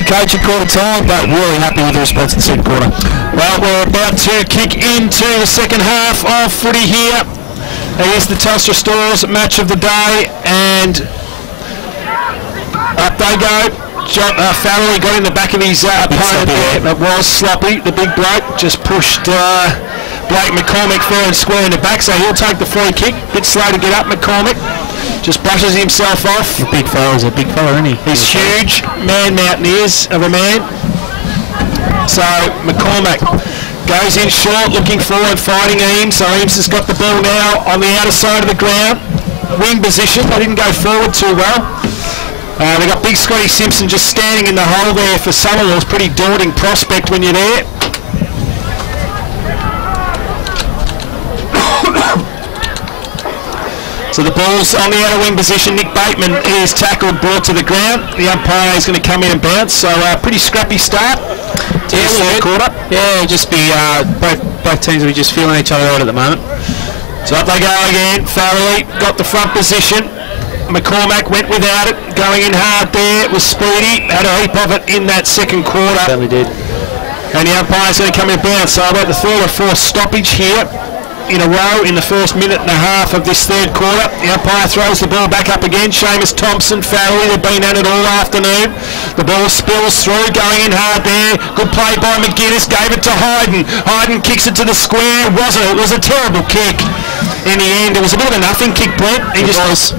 head coach at quarter time, but really happy with the response in the second quarter. Well, we're about to kick into the second half of footy here. Here's the Telstra Stores match of the day, and up they go. Farrelly got in the back of his opponent there. It was sloppy. The big bloke just pushed Blake McCormick fair and square in the back, so he'll take the free kick. Bit slow to get up, McCormick. Just brushes himself off. The big fella's a big fella, isn't he? He's huge. Man Mountaineers of a man. So McCormick goes in short, looking forward, fighting Eames. So Eames has got the ball now on the outer side of the ground. Wing position. They didn't go forward too well. They've got big Scotty Simpson just standing in the hole there for Somerville. It's a pretty daunting prospect when you're there. So the ball's on the outer wing position. Nick Bateman is tackled, brought to the ground. The umpire is going to come in and bounce. So pretty scrappy start. Quarter. Yeah, just be both teams will be just feeling each other out at the moment. So up they go again. Farrelly got the front position. McCormack went without it, going in hard there. It was speedy, had a heap of it in that second quarter. Certainly did. And the umpire's going to come in and bounce. So about the third or fourth stoppage here in a row in the first minute and a half of this third quarter. The umpire throws the ball back up again. Seamus Thompson, Farrelly, they've been at it all afternoon. The ball spills through, going in hard there. Good play by McGuinness, gave it to Hayden. Hayden kicks it to the square. It was a terrible kick. In the end, it was a bit of a nothing kick, Brent. It was,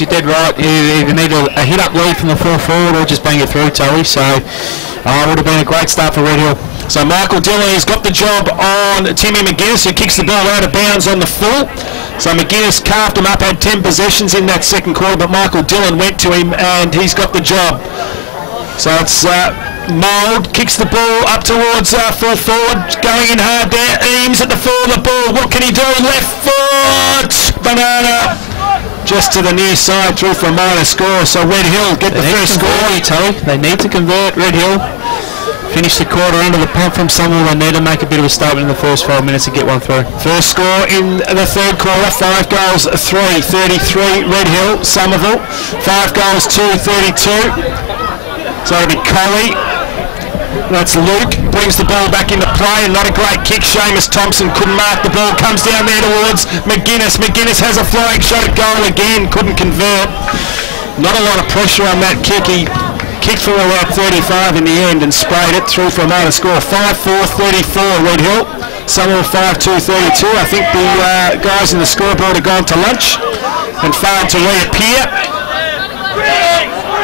you're dead right. You either need a hit-up lead from the full forward or just bang it through, Tully. So it would have been a great start for Red Hill. So Michael Dillon has got the job on Timmy McGuinness, who kicks the ball out of bounds on the full. So McGuinness carved him up, had 10 possessions in that second quarter, but Michael Dillon went to him and he's got the job. So it's Mould kicks the ball up towards full forward, going in hard there. Eames at the full of the ball. What can he do? Left foot! Banana! Just to the near side, through for a minor score. So Red Hill get the first score. They need to convert. Red Hill finish the quarter under the pump from Somerville. They need to make a bit of a statement in the first 5 minutes to get one through. First score in the third quarter, 5 goals, 3, 33 Red Hill, Somerville. 5 goals, 2, 32. So it'll be Coley. That's Luke, brings the ball back into play, and not a great kick. Seamus Thompson couldn't mark the ball, comes down there towards McGuinness. McGuinness has a flying shot at goal again, couldn't convert. Not a lot of pressure on that kick. He kicked for about 35 in the end and sprayed it through for a minor score. 5-4-34 Red Hill. Somerville 5-2-32. I think the guys in the scoreboard have gone to lunch and failed to reappear.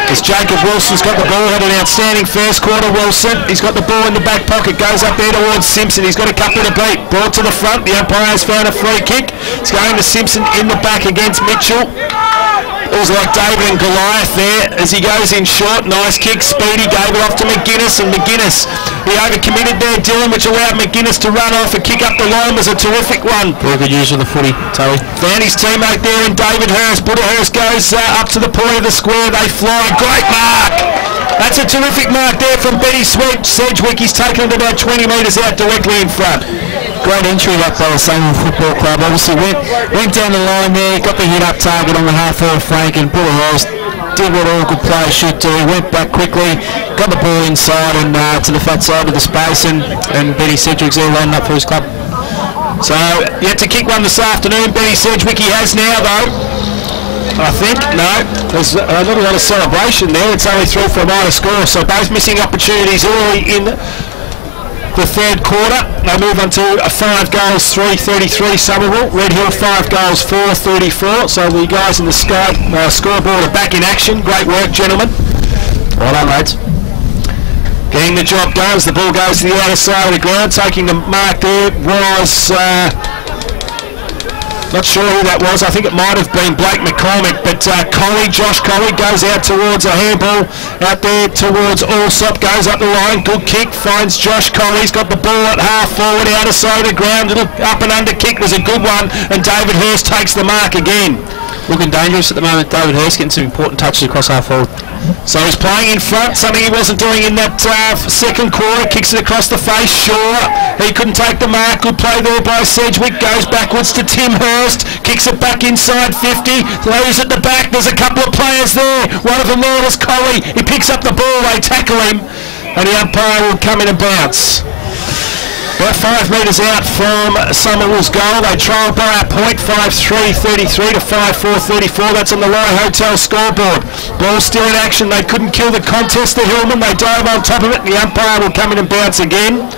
As Jacob Wilson's got the ball, had an outstanding first quarter. Wilson, he's got the ball in the back pocket, goes up there towards Simpson. He's got a couple to beat. Ball to the front. The umpire's found a free kick. It's going to Simpson in the back against Mitchell. It was like David and Goliath there as he goes in short. Nice kick. Speedy gave it off to McGuinness, and McGuinness, he overcommitted there, Dylan, which allowed McGuinness to run off. A kick up the line was a terrific one. Very good use of the footy, Tully. Found his teammate there in David Hurst. Hurst goes up to the point of the square. They fly. Great mark. That's a terrific mark there from Benny Sedgwick. He's taken it about 20 metres out directly in front. Great entry that by the Somerville Football Club. Obviously went down the line there, got the hit up target on the half-forward flank, and Hurst did what all good players should do. Went back quickly, got the ball inside and to the flat side of the space, and Benny Sedgwick's there lining up for his club. So yet to kick one this afternoon. Benny Sedgwick he has now though. I think, no, there's not a lot of celebration there. It's only through for a minor score, so both missing opportunities early in the third quarter. They move on to 5 goals, 3-33 Somerville. Red Hill 5 goals, 4-34. So the guys in the scoreboard are back in action. Great work, gentlemen. Well done, lads. Getting the job done as the ball goes to the outer side of the ground. Taking the mark there was... not sure who that was. I think it might have been Blake McCormick, but Josh Coley goes out towards a handball out there towards Allsop, goes up the line, good kick, finds Josh Coley. He's got the ball at half forward, outer side of the ground, little up and under kick was a good one, and David Hurst takes the mark again. Looking dangerous at the moment, David Hurst getting some important touches across half forward. So he's playing in front, something he wasn't doing in that second quarter. Kicks it across the face, sure. He couldn't take the mark. Good play there by Sedgwick. Goes backwards to Tim Hurst. Kicks it back inside 50. Throws at the back. There's a couple of players there. One of them there was Coley. He picks up the ball. They tackle him. and the umpire will come in and bounce. About 5 metres out from Somerville's goal. They trail by a point, 5-3-33 to 5-4-34. That's on the Rye Hotel scoreboard. Ball still in action. They couldn't kill the contest, the Hillman. They dive on top of it, and the umpire will come in and bounce again.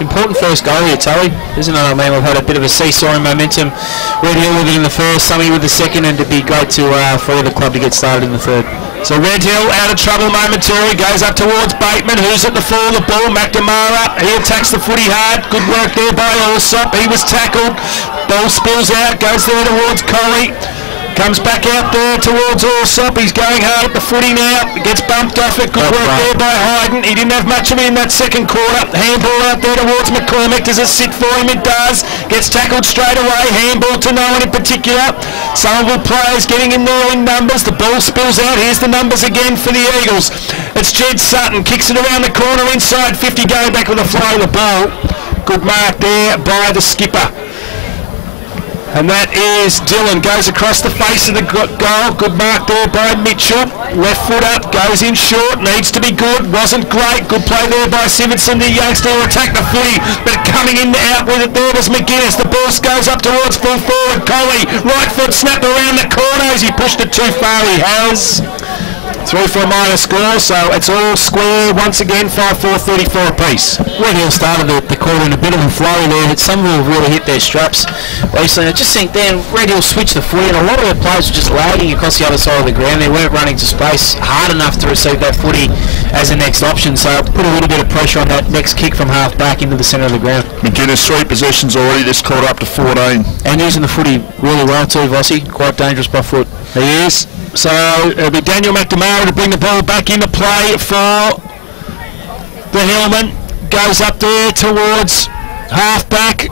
Important first goal here, Tully, isn't it? I mean, we've had a bit of a seesaw in momentum. Red Hill with it in the first, Summy with the second, and it'd be great to for the club to get started in the third. So Red Hill out of trouble momentarily, goes up towards Bateman, who's at the fall of the ball. McNamara, he attacks the footy hard. Good work there by Allsop. He was tackled. Ball spills out, goes there towards Collie. Comes back out there towards Allsop. He's going hard at the footy now. Gets bumped off it. Good work there by Hayden. He didn't have much of it in that second quarter. Handball out there towards McCormick. Does it sit for him? It does. Gets tackled straight away. Handball to no one in particular. Somerville players getting in there in numbers. The ball spills out. Here's the numbers again for the Eagles. It's Jed Sutton. Kicks it around the corner inside 50. Going back with a fly of the ball. Good mark there by the skipper. And that is Dillon, goes across the face of the goal. Good mark there by Mitchell. Left foot up, goes in short, needs to be good. Wasn't great. Good play there by Simonson, the youngster who attacked the footy, but coming in out with it there was McGuinness. The ball goes up towards full forward. Coley, right foot snap around the corner as he pushed it too far. He has. 3 for a minor score, so it's all square once again, 5-4-34 apiece. Red Hill started the quarter in a bit of a flow there, but Somerville really hit their straps recently. I just think then Red Hill switched the footy, and a lot of their players were just lagging across the other side of the ground. They weren't running to space hard enough to receive that footy as a next option, so it put a little bit of pressure on that next kick from half back into the centre of the ground. McGuinness 3 possessions already, this quarter up to 14. And using the footy really well too, Vossi. Quite dangerous by foot. He is. So it'll be Daniel McNamara to bring the ball back into play for the Hillman. Goes up there towards half back.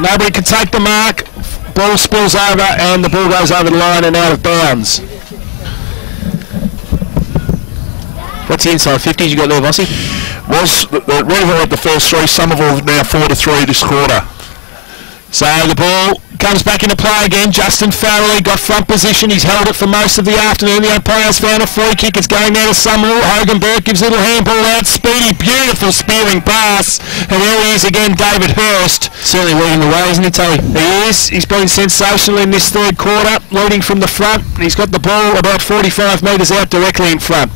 Nobody can take the mark. Ball spills over and the ball goes over the line and out of bounds. What's the inside 50s you got there, Vossi? Was Red Hill at the first 3, Somerville now 4-3 this quarter. So the ball comes back into play again. Justin Farrelly got front position. He's held it for most of the afternoon. The umpire's found a free kick. It's going now to Somerville. Hoganberg gives a little handball out. Speedy, beautiful spearing pass. And there he is again, David Hurst. Certainly leading the way, isn't he, Tully? He is. He's been sensational in this third quarter, leading from the front. He's got the ball about 45 metres out directly in front.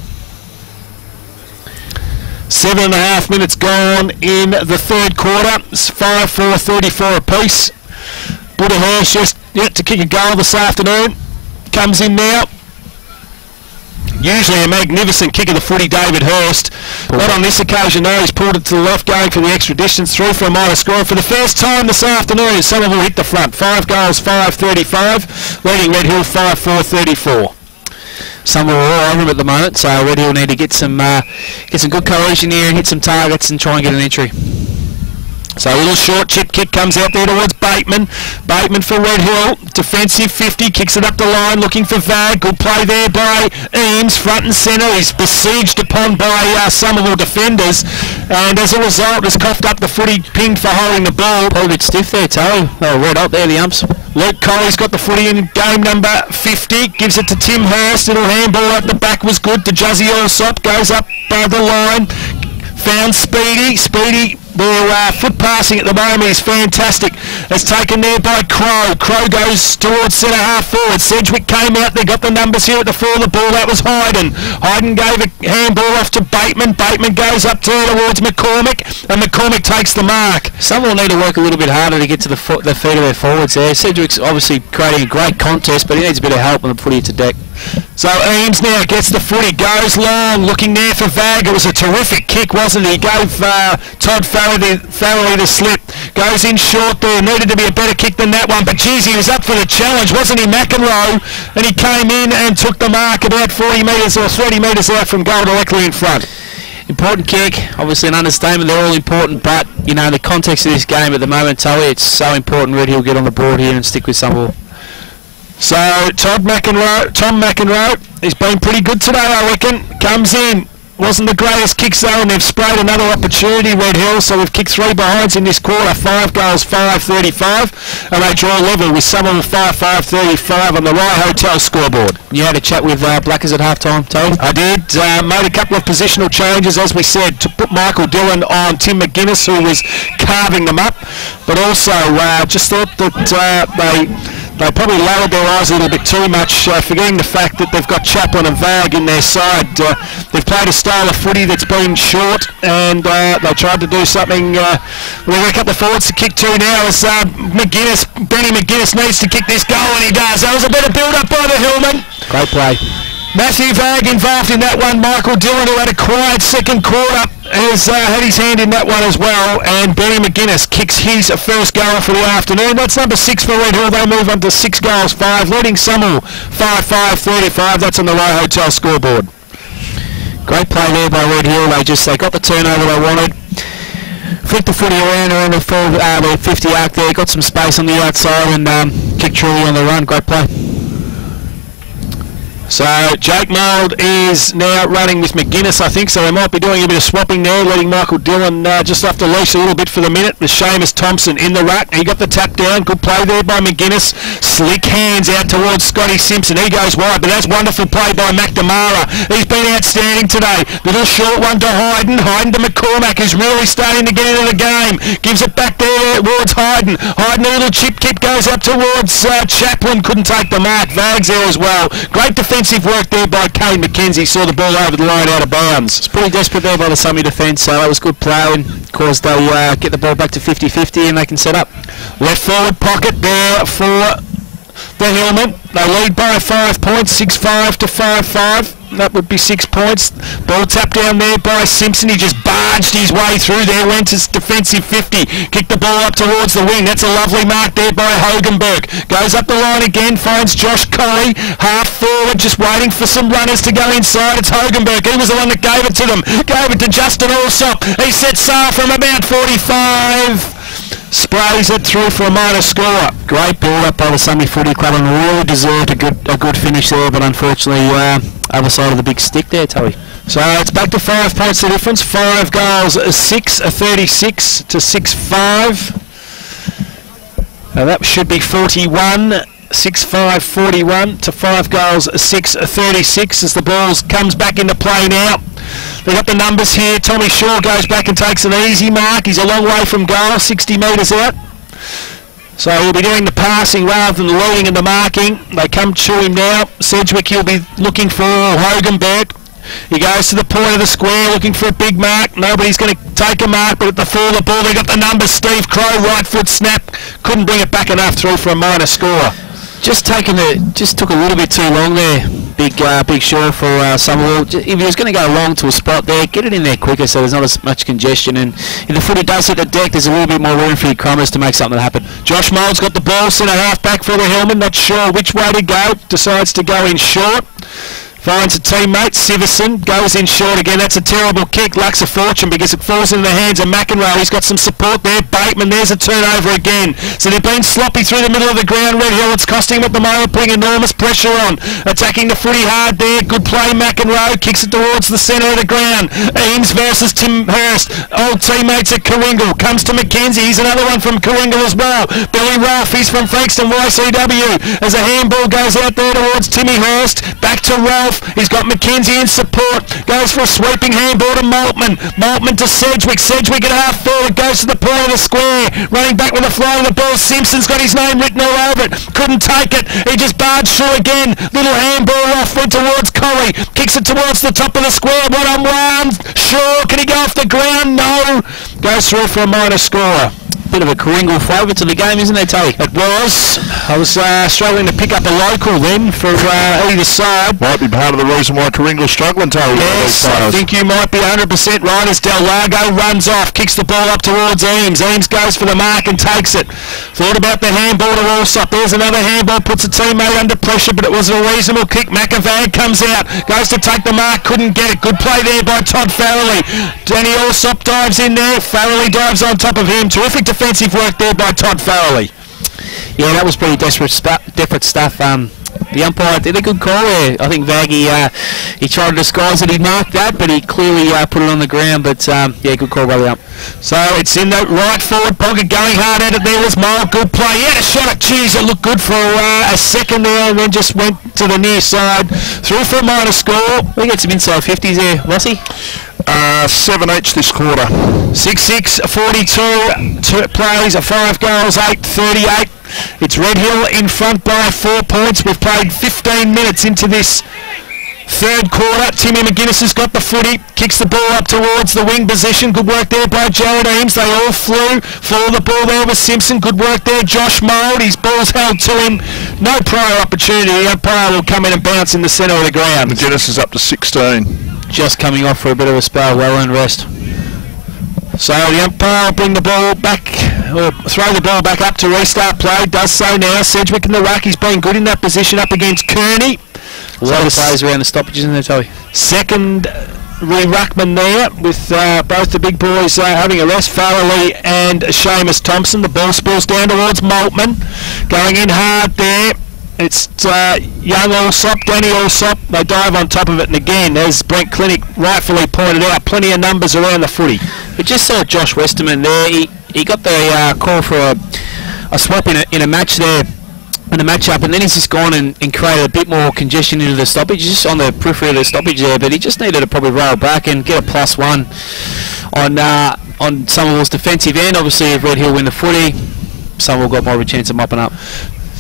7.5 minutes gone in the third quarter. It's 5-4-34 apiece. Buddha Hurst just yet to kick a goal this afternoon. Comes in now. Usually a magnificent kick of the footy, David Hurst. Not on this occasion, no. He's pulled it to the left, going for the extra distance, through for a minor score. For the first time this afternoon, Somerville hit the front. 5 goals, 5-35, leading Red Hill 5-4-34. Somerville all over him at the moment, so Red Hill need to get some good cohesion here and hit some targets and try and get an entry. So a little short chip kick comes out there towards Bateman. Bateman for Red Hill. Defensive 50. Kicks it up the line looking for Vag. Good play there by Eames. Front and centre. He's besieged upon by Somerville defenders. And as a result has coughed up the footy, pinged for holding the ball. Probably a bit stiff there, Tully. Oh, right up there, the umps. Luke Colley's got the footy in game number 50. Gives it to Tim Hurst. Little handball up the back was good to Juzzy Allsop. Goes up by the line. Found Speedy. Speedy, their foot passing at the moment is fantastic. It's taken there by Crow. Crow goes towards centre half forward. Sedgwick came out. They got the numbers here at the fall of the ball. That was Hayden. Hayden gave a handball off to Bateman. Bateman goes up towards McCormick, and McCormick takes the mark. Someone will need to work a little bit harder to get to the feet of their forwards there. Sedgwick's obviously creating a great contest, but he needs a bit of help when the footy to deck. So Eames now gets the footy, goes long, looking there for Vag. It was a terrific kick, wasn't it? He gave Todd Farrelly the slip. Goes in short there, needed to be a better kick than that one, but geez, he was up for the challenge, wasn't he, McEnroe? And he came in and took the mark about 40 metres or 30 metres out from goal directly in front. Important kick, obviously an understatement, they're all important, but, you know, the context of this game at the moment, Tully, it's so important Red Hill get on the board here and stick with Somerville. So Tom McEnroe, he's been pretty good today, I reckon. Comes in, Wasn't the greatest kicks though, and they've sprayed another opportunity, Red Hill, so we've kicked 3 behinds in this quarter. 5 goals, 5-35, and they draw level with Somerville 5-5-35 on the Rye Hotel scoreboard. You had a chat with Blackers at half-time, Toby? I did. Made a couple of positional changes, as we said, to put Michael Dillon on Tim McGuinness, who was carving them up, but also just thought that they probably lowered their eyes a little bit too much, forgetting the fact that they've got Chaplin and Vag in their side. They've played a style of footy that's been short, and they tried to do something. We've got a couple of forwards to kick to now as Benny McGuinness needs to kick this goal, and he does. That was a bit of build-up by the Hillman. Great play. Matthew Vag involved in that one. Michael Dillon, who had a quiet second quarter, has had his hand in that one as well. And Benny McGuinness kicks his first goal for the afternoon. That's number 6 for Red Hill. They move on to 6 goals, 5, leading Somerville 5-5-35. That's on the Rye Hotel scoreboard. Great play there by Red Hill. They got the turnover they wanted. Flicked the footy around the 50 arc there. Got some space on the outside and kicked truly on the run. Great play. So Jake Mould is now running with McGuinness, I think, so they might be doing a bit of swapping there, letting Michael Dillon just off the leash a little bit for the minute, with Seamus Thompson in the ruck. He got the tap down. Good play there by McGuinness. Slick hands out towards Scotty Simpson. He goes wide, but that's wonderful play by McNamara. He's been outstanding today. Little short one to Hayden. Hayden to McCormack, who's really starting to get into the game. Gives it back there towards Hayden. Hayden, a little chip kick, goes up towards Chaplin. Couldn't take the mark. Vags there as well. Great defensive work there by Kane McKenzie. Saw the ball over the line out of bounds. It's pretty desperate there by the Summy defence, so that was good play, and of course they'll get the ball back to 50-50 and they can set up. Left forward pocket there for the Hillman. They lead by 5 points, 6-5 to 5-5. That would be 6 points. Ball tapped down there by Simpson. He just barged his way through there, went to defensive 50. Kicked the ball up towards the wing. That's a lovely mark there by Hogenberg. Goes up the line again, finds Josh Colley, half forward, just waiting for some runners to go inside. It's Hogenberg. He was the one that gave it to them. Gave it to Justin Allsop. He set sail from about 45. Sprays it through for a minor score. Great build-up by the Summy Footy Club, and really deserved a good finish there, but unfortunately other side of the big stick there, Tully. So it's back to 5 points the difference. 5 goals, 6-36 to 6-5. Now that should be 41. 6-5-41 to 5 goals, 6-36 as the ball comes back into play now. They've got the numbers here. Tommy Shaw goes back and takes an easy mark. He's a long way from goal, 60 metres out. So he'll be doing the passing rather than the leading and the marking. They come to him now. Sedgwick, he'll be looking for Hogenberg. He goes to the point of the square looking for a big mark. Nobody's going to take a mark, but at the fall of the ball, they got the numbers. Steve Crow, right foot snap. Couldn't bring it back enough through for a minor score. Just took a little bit too long there. Big Shaw for Somerville. If he was going to go long to a spot there, get it in there quicker so there's not as much congestion. And if the footy does hit the deck, there's a little bit more room for your crummers to make something happen. Josh Mould's got the ball, centre half back for the Hillman. Not sure which way to go. Decides to go in short. Finds a teammate, Siverson, goes in short again. That's a terrible kick. Lacks a fortune because it falls into the hands of McEnroe. He's got some support there. Bateman, there's a turnover again. So they've been sloppy through the middle of the ground. Red Hill, it's costing him at the moment, putting enormous pressure on. Attacking the footy hard there. Good play, McEnroe. Kicks it towards the centre of the ground. Eames versus Tim Hurst. Old teammates at Kooringal. Comes to McKenzie. He's another one from Kooringal as well. Billy Rolfe, he's from Frankston YCW. As a handball goes out there towards Timmy Hurst. Back to Rolfe. He's got McKenzie in support. Goes for a sweeping handball to Maltman. Maltman to Sedgwick. Sedgwick at half forward. Goes to the point of the square. Running back with a fly on the ball. Simpson's got his name written all over it. Couldn't take it. He just barged through again. Little handball off. Went towards Colley. Kicks it towards the top of the square. One-on-one. Sure. Can he go off the ground? No. Goes through for a minor scorer. Bit of a Kooringal flavour to the game, isn't there, Tully? It was. I was struggling to pick up a local then for either side. Might be part of the reason why Kooringal's struggling, Tully. Yes, I think you might be 100% right as Del Lago runs off, kicks the ball up towards Eames. Eames goes for the mark and takes it. Thought about the handball to Allsop. There's another handball, puts a teammate under pressure, but it was a reasonable kick. McAvan comes out, goes to take the mark, couldn't get it. Good play there by Todd Farrelly. Danny Allsop dives in there. Farrelly dives on top of him. Terrific defensive work there by Todd Farrelly. Yeah, that was pretty desperate stuff. The umpire did a good call there. I think Vaggy, he tried to disguise it, he marked that, but he clearly put it on the ground. But yeah, good call by the ump. So it's in the right forward pocket, going hard at it. There was Mole, good play. He had a shot at Cheese. It looked good for a second there, and then just went to the near side. Through for a minor score. We get some inside 50s there, Vossi. 7 each this quarter. 6-6, 42 2 plays, 5 goals, 8-38. It's Red Hill in front by 4 points. We've played 15 minutes into this third quarter. Timmy McGuinness has got the footy, kicks the ball up towards the wing position. Good work there by Jared Eames. They all flew for the ball there with Simpson. Good work there, Josh Mould. His ball's held to him. No prior opportunity. The umpire will come in and bounce in the centre of the ground. McGuinness is up to 16. Just coming off for a bit of a spell, well earned rest. So the umpire will bring the ball back, or throw the ball back up to restart play. Does so now. Sedgwick in the ruck. He's been good in that position up against Kearney. A lot of players around the stoppages in there, Toby. Second ruckman there with both the big boys having a rest. Farrelly and Seamus Thompson. The ball spills down towards Maltman. Going in hard there. It's young Allsop, Danny Allsop. They dive on top of it, and again, as Brent Clinic rightfully pointed out, plenty of numbers around the footy. We just saw Josh Westerman there. He got the call for a swap in a match there, in a match-up, and then he's just gone and created a bit more congestion into the stoppage, just on the periphery of the stoppage there, but he just needed to probably roll back and get a +1 on Somerville's defensive end. Obviously, if Red Hill win the footy, Somerville got more of a chance of mopping up.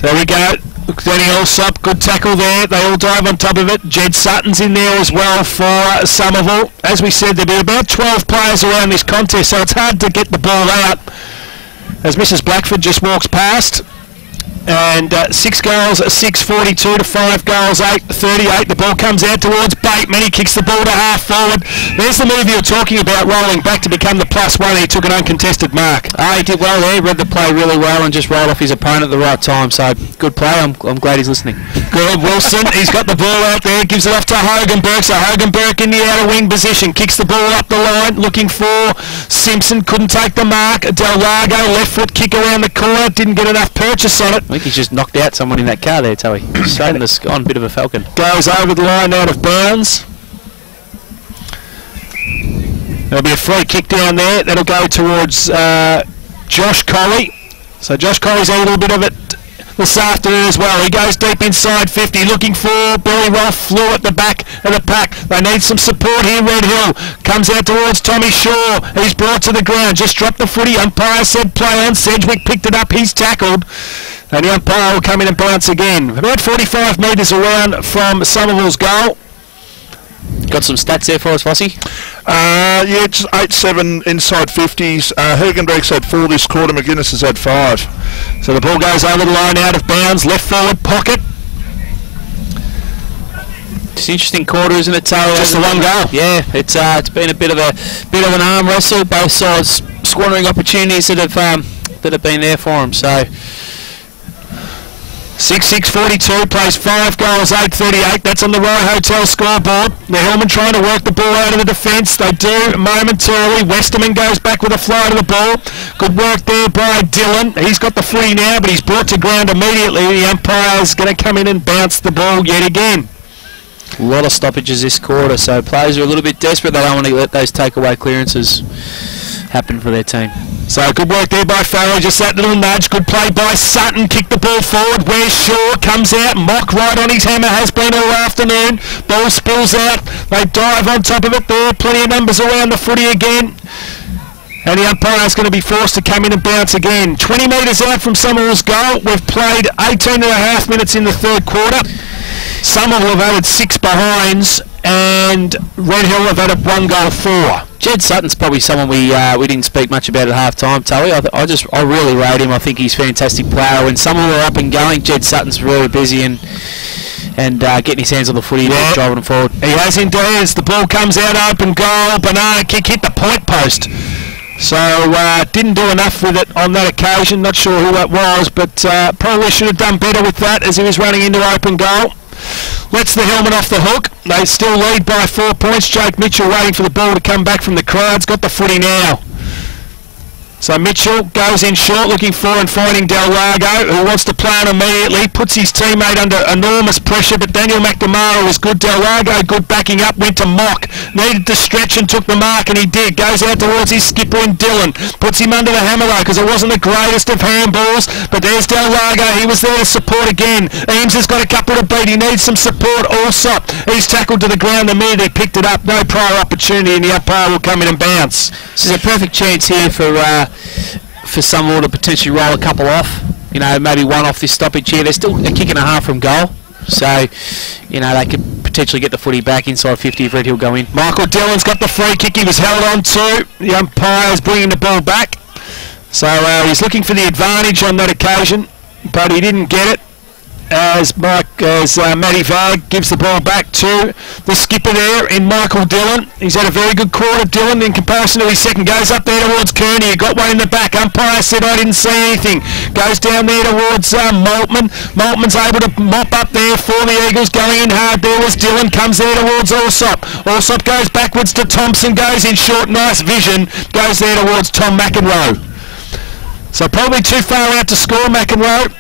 There we go. Danny Allsop, good tackle there. They all dive on top of it. Jed Sutton's in there as well for Somerville. As we said, there'll be about 12 players around this contest, so it's hard to get the ball out as Mrs. Blackford just walks past. And 6 goals, 6-42 to 5 goals, 8-38. The ball comes out towards Bateman. He kicks the ball to half forward. There's the move you were talking about, rolling back to become the +1. He took an uncontested mark. He did well there. He read the play really well and just rolled off his opponent at the right time. So good play. I'm glad he's listening. Good, Wilson. He's got the ball out there. Gives it off to Hoganberg. So Hoganberg in the outer wing position. Kicks the ball up the line. Looking for Simpson. Couldn't take the mark. Del Largo, left foot kick around the corner. Didn't get enough purchase on it. I think he's just knocked out someone in that car there, Toey. Straight in the sky on, bit of a falcon. Goes over the line out of bounds. There'll be a free kick down there. That'll go towards Josh Colley. So Josh Colley's had a little bit of it this afternoon as well. He goes deep inside 50, looking for Billy Roth. Flew at the back of the pack. They need some support here. Red Hill comes out towards Tommy Shaw. He's brought to the ground. Just dropped the footy. Umpire said play on. Sedgwick picked it up. He's tackled. And the umpire will come in and bounce again. About 45 metres around from Somerville's goal. Got some stats there for us, Vossi? Yeah, just 8-7 inside 50s. Hergenberg's had 4 this quarter. McGuinness has had 5. So the ball goes over the line, out of bounds, left forward pocket. It's an interesting quarter, isn't it, Taylor? Just the one goal. Yeah, it's been a bit of an arm wrestle. Both sides squandering opportunities that have been there for them. So 6-6-42, plays 5 goals, 8-38. That's on the Roy Hotel scoreboard. The Hillman trying to work the ball out of the defence. They do momentarily. Westerman goes back with a fly to the ball. Good work there by Dillon. He's got the footy now, but he's brought to ground immediately. The umpire's going to come in and bounce the ball yet again. A lot of stoppages this quarter, so players are a little bit desperate. They don't want to let those takeaway clearances happen for their team. So good work there by Farrell, just that little nudge. Good play by Sutton, kick the ball forward. Where's Shaw? Comes out, Mock right on his hammer, has been all afternoon. Ball spills out, they dive on top of it there. Plenty of numbers around the footy again. And the umpire's going to be forced to come in and bounce again. 20 metres out from Somerville's goal. We've played 18.5 minutes in the third quarter. Somerville have added 6 behinds, and Red Hill have added 1 goal 4. Jed Sutton's probably someone we didn't speak much about at half time, Tully. I really rate him. I think he's a fantastic player. When Somerville are up and going, Jed Sutton's really busy and getting his hands on the footy, driving them forward. He has indeed. As the ball comes out, open goal, banana kick, hit the point post. So didn't do enough with it on that occasion. Not sure who that was, but probably should have done better with that as he was running into open goal. Lets the Hillman off the hook. They still lead by 4 points. Jake Mitchell waiting for the ball to come back from the crowds. Got the footy now. So Mitchell goes in short, looking for and finding Del Lago, who wants to play on immediately, puts his teammate under enormous pressure, but Daniel McNamara was good. Del Lago, good backing up, went to Mock, needed to stretch and took the mark, and he did. Goes out towards his skipper in Dillon, puts him under the hammer though, because it wasn't the greatest of handballs, but there's Del Lago, he was there to support again. Eames has got a couple to beat, he needs some support also. He's tackled to the ground the minute he picked it up, no prior opportunity, and the umpire will come in and bounce. This is a perfect chance here for Somerville to potentially roll a couple off. You know, maybe one off this stoppage here. They're still a kick and a half from goal, so you know they could potentially get the footy back inside 50 if Red Hill go in. Michael Dillon's got the free kick. He was held on to. The umpire's bringing the ball back, so he's looking for the advantage on that occasion, but he didn't get it. As Matty Varg gives the ball back to the skipper there in Michael Dillon. He's had a very good quarter, Dillon, in comparison to his second. Goes up there towards Kearney. He got one in the back. Umpire said, I didn't see anything. Goes down there towards Maltman. Maltman's able to mop up there for the Eagles. Going in hard there was Dillon. Comes there towards Allsop. Allsop goes backwards to Thompson. Goes in short. Nice vision. Goes there towards Tom McEnroe. So probably too far out to score, McEnroe.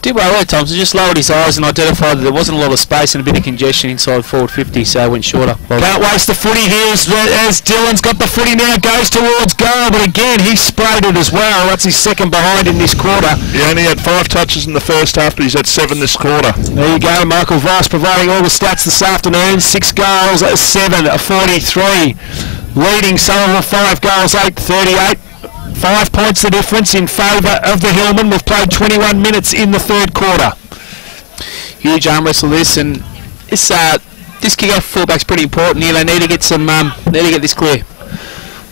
Did well there, Thompson. Just lowered his eyes and identified that there wasn't a lot of space and a bit of congestion inside forward 50, so he went shorter. Well, can't waste the footy here as Dillon's got the footy now, goes towards goal, but again he sprayed it as well. That's his second behind in this quarter. He only had 5 touches in the first half, but he's had 7 this quarter. There you go, Michael Voss providing all the stats this afternoon. 6 goals, 7, 43. Leading Somerville 5 goals, 8, 38. 5 points the difference in favour of the Hillmen. We've played 21 minutes in the third quarter. Huge arm wrestle this, and this kick-off fullback's pretty important here. They need to get this clear.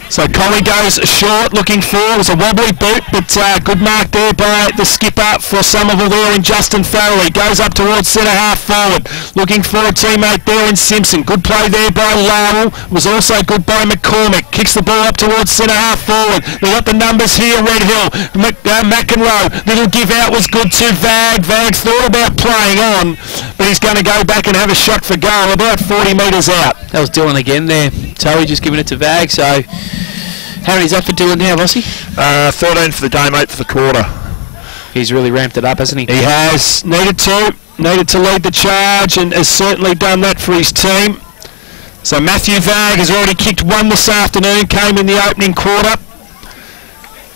So Collie goes short, looking for, it was a wobbly boot, but good mark there by the skipper for Somerville there in Justin Farrell. He goes up towards centre half forward, looking for a teammate there in Simpson. Good play there by Lowell, was also good by McCormick. Kicks the ball up towards centre half forward. They've got the numbers here, Red Hill. McEnroe, little give out was good to Vag. Vag thought about playing on, but he's going to go back and have a shot for goal, about 40 metres out. That was Dillon again there. Towie just giving it to Vag, so how many's that for Dillon now, Vossi? 13 for the game, 8 for the quarter. He's really ramped it up, hasn't he? He has. Needed to lead the charge and has certainly done that for his team. So Matthew Vag has already kicked 1 this afternoon, came in the opening quarter.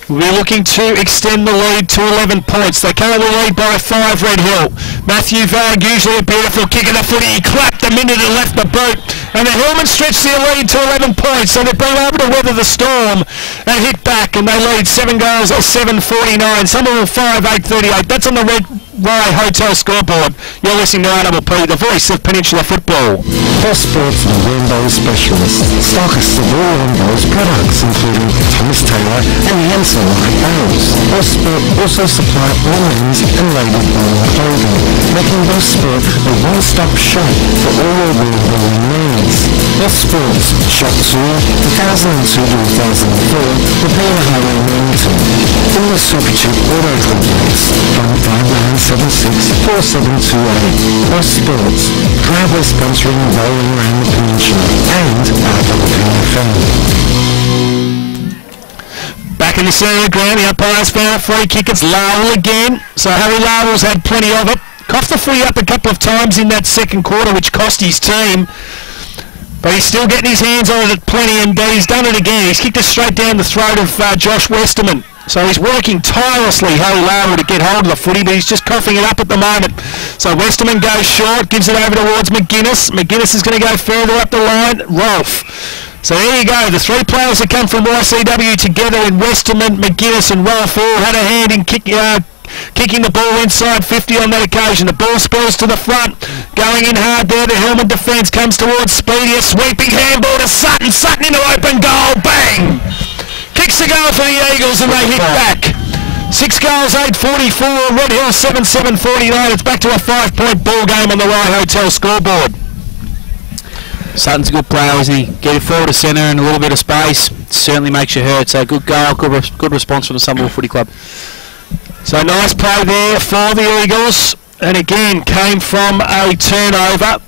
We're looking to extend the lead to 11 points. They currently lead by 5, Red Hill. Matthew Vag, usually a beautiful kick of the footy. He clapped the minute it left the boot. And the Hillmen stretched their lead to 11 points. So they've been able to weather the storm and hit back. And they lead 7 goals, 7:49. Somerville 5, 8:38. That's on the Red Rye Hotel scoreboard. You're listening to RND2, the voice of Peninsula football. Best Sports and Window Specialist. Stockists of all Windows products, including Thomas Taylor and Hansel Light Barrels. Best Sport also supply all men's and ladies' bowling clothing, making Best Sport a one-stop shop for all your bowling needs. Best Sports, Shop 2, 2002-2004, Repair Highway Wellington. In the Supercheap Auto Complex, from 5976-4728. Best Sports, proudly sponsoring bowling around the peninsula, and MPNFL. Back in the centre of the ground, the umpire's found a free kick. It's Lowell again. So Harry Lowell's had plenty of it. Coughed the footy up a couple of times in that second quarter, which cost his team. But he's still getting his hands on it at plenty, and he's done it again. He's kicked it straight down the throat of Josh Westerman. So he's working tirelessly, Harry Lowell, to get hold of the footy, but he's just coughing it up at the moment. So Westerman goes short, gives it over towards McGuinness. McGuinness is going to go further up the line. Rolfe. So there you go, the 3 players that come from YCW together in Westerman, McGuinness and Rolfe all had a hand in kicking the ball inside 50 on that occasion. The ball spills to the front, going in hard there. The Hillman defence comes towards Speedy, a sweeping handball to Sutton. Sutton into open goal, bang! Kicks the goal for the Eagles and they hit back. 6 goals, 8:44. Red Hill 7-7-49. It's back to a 5-point ball game on the Rye Hotel scoreboard. Sutton's a good player, isn't he? Get it forward to centre and a little bit of space. Certainly makes you hurt. So good goal, good response from the Somerville Footy Club. So nice play there for the Eagles. And again, came from a turnover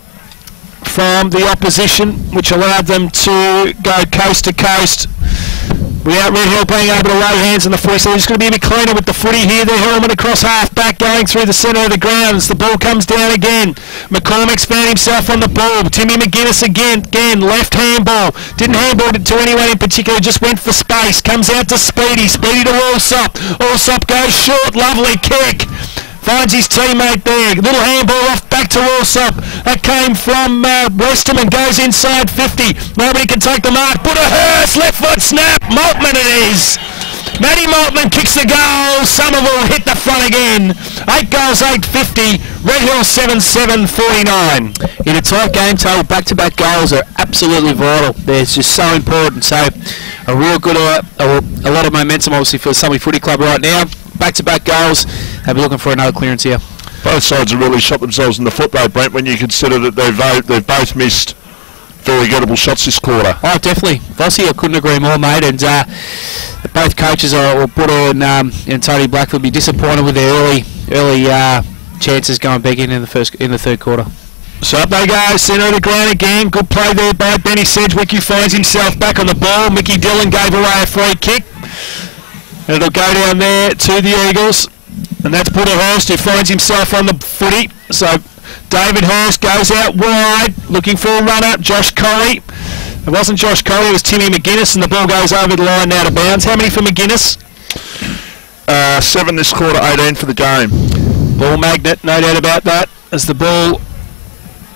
from the opposition, which allowed them to go coast to coast Without Red Hill being able to lay hands on the footy, so they're just going to be a bit cleaner with the footy here. The helmet across half back, going through the centre of the grounds. The ball comes down again. McCormick's found himself on the ball. Timmy McGuinness again, left handball. Didn't handball it to anyone in particular, just went for space. Comes out to Speedy. Speedy to Allsop. Allsop goes short, lovely kick. Finds his teammate there. Little handball off back to Allsop. That came from Westham and goes inside 50. Nobody can take the mark. Hurst, left foot snap. Maltman it is. Matty Maltman kicks the goal. Somerville hit the front again. 8 goals, 850. Red Hill 7-7-49. In a tight game total, back-to-back goals are absolutely vital. They're just so important. So a real good, a lot of momentum obviously for the Somerville Footy Club right now. Back-to-back goals. They'll be looking for another clearance here. Both sides have really shot themselves in the foot though, Brent, when you consider that they've both missed very gettable shots this quarter. Oh, definitely. Vossi, I couldn't agree more, mate. And both coaches, Butter and Tony Black, will be disappointed with their early chances going back in the third quarter. So up they go, centre of the ground again. Good play there by Benny Sedgwick, who finds himself back on the ball. Mickey Dillon gave away a free kick. And it'll go down there to the Eagles. And that's Hurst, who finds himself on the footy. So David Hurst goes out wide, looking for a run-up. Josh Colley. It wasn't Josh Colley, it was Timmy McGuinness, and the ball goes over the line out of bounds. How many for McGuinness? 7 this quarter, 18 for the game. Ball magnet, no doubt about that. As the ball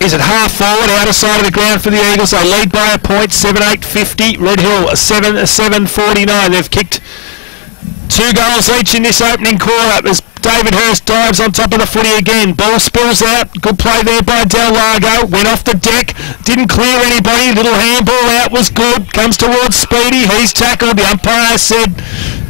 is at half forward, outer side of the ground for the Eagles. They lead by a point, 7-8-50. Red Hill 7-7-49. They've kicked 2 goals each in this opening quarter as David Hurst dives on top of the footy again. Ball spills out. Good play there by Del Largo. Went off the deck. Didn't clear anybody. Little handball out was good. Comes towards Speedy. He's tackled. The umpire said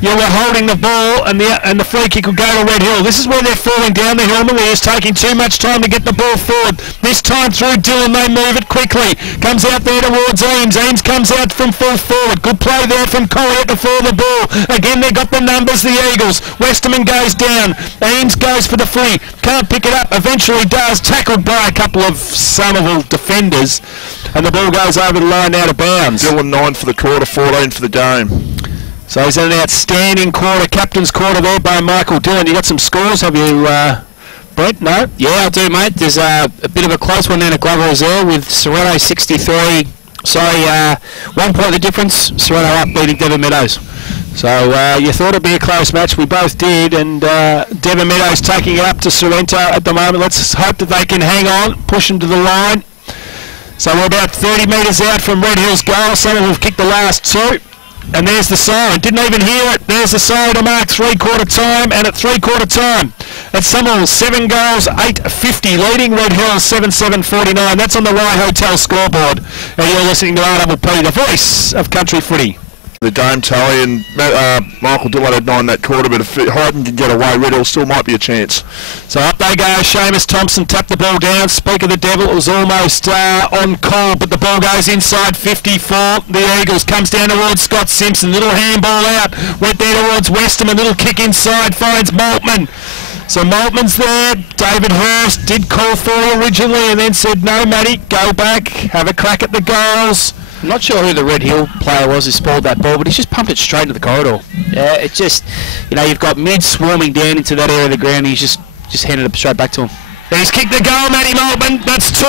you were holding the ball and the free kick will go to Red Hill. This is where they're falling down the hill. They're just taking too much time to get the ball forward. This time through Dillon, they move it quickly. Comes out there towards Eames. Eames comes out from full forward. Good play there from Collier to fall the ball. Again, they got the numbers, the Eagles. Westerman goes down. Eames goes for the free. Can't pick it up. Eventually does. Tackled by a couple of Somerville defenders. And the ball goes over the line out of bounds. Dillon 9 for the quarter, 14 for the game. So he's had an outstanding quarter, captain's quarter there by Michael Dillon. You got some scores, have you, Brent? No? Yeah, I do, mate. There's a bit of a close one down at Glover's there with Sereno 63. Sorry, 1 point of the difference. Sereno up beating Devon Meadows. So you thought it'd be a close match. We both did, and Devon Meadows taking it up to Sorrento at the moment. Let's hope that they can hang on, push them to the line. So we're about 30 metres out from Red Hill's goal. Someone will kick the last 2. And there's the siren. Didn't even hear it. There's the siren to mark 3/4 time. And at 3/4 time, at Somerville, 7 goals, 850, leading Red Hill 7-7-49. That's on the Rye Hotel scoreboard. And you're listening to RPP, the voice of country footy. The game tally, and Michael Dillon had 9 that quarter, but if Hayden can get away, Red Hill still might be a chance. So up they go. Seamus Thompson tapped the ball down. Speak of the devil, it was almost on call, but the ball goes inside 54. The Eagles comes down towards Scott Simpson. Little handball out. Went there towards Westham. A little kick inside. Finds Maltman. So Maltman's there. David Hurst did call for it originally and then said, no, Matty, go back. Have a crack at the goals. I'm not sure who the Red Hill player was who spoiled that ball, but he's just pumped it straight into the corridor. Yeah, it's just, you've got mid swarming down into that area of the ground, and he's just handed it straight back to him. He's kicked the goal, Matty Maltman. That's 2.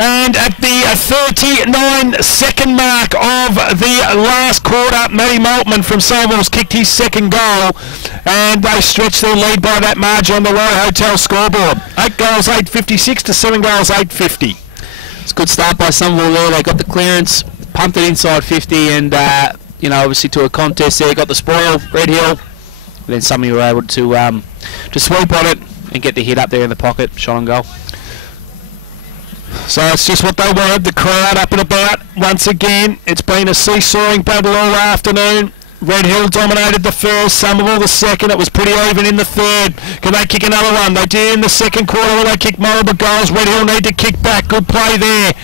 And at the 39-second mark of the last quarter, Matty Maltman from Somerville's kicked his 2nd goal, and they stretched their lead by that margin on the Rye Hotel scoreboard. 8 goals, 856 to 7 goals, 850. It's a good start by Somerville there. They got the clearance, pumped it inside 50, and obviously to a contest there, got the spoil, Red Hill. And then somebody were able to sweep on it and get the hit up there in the pocket, shot on goal. So it's just what they wanted, the crowd up and about once again. It's been a seesawing battle all afternoon. Red Hill dominated the first, Somerville the second. It was pretty even in the third. Can they kick another one? They did in the second quarter where they kicked multiple goals. Red Hill need to kick back. Good play there.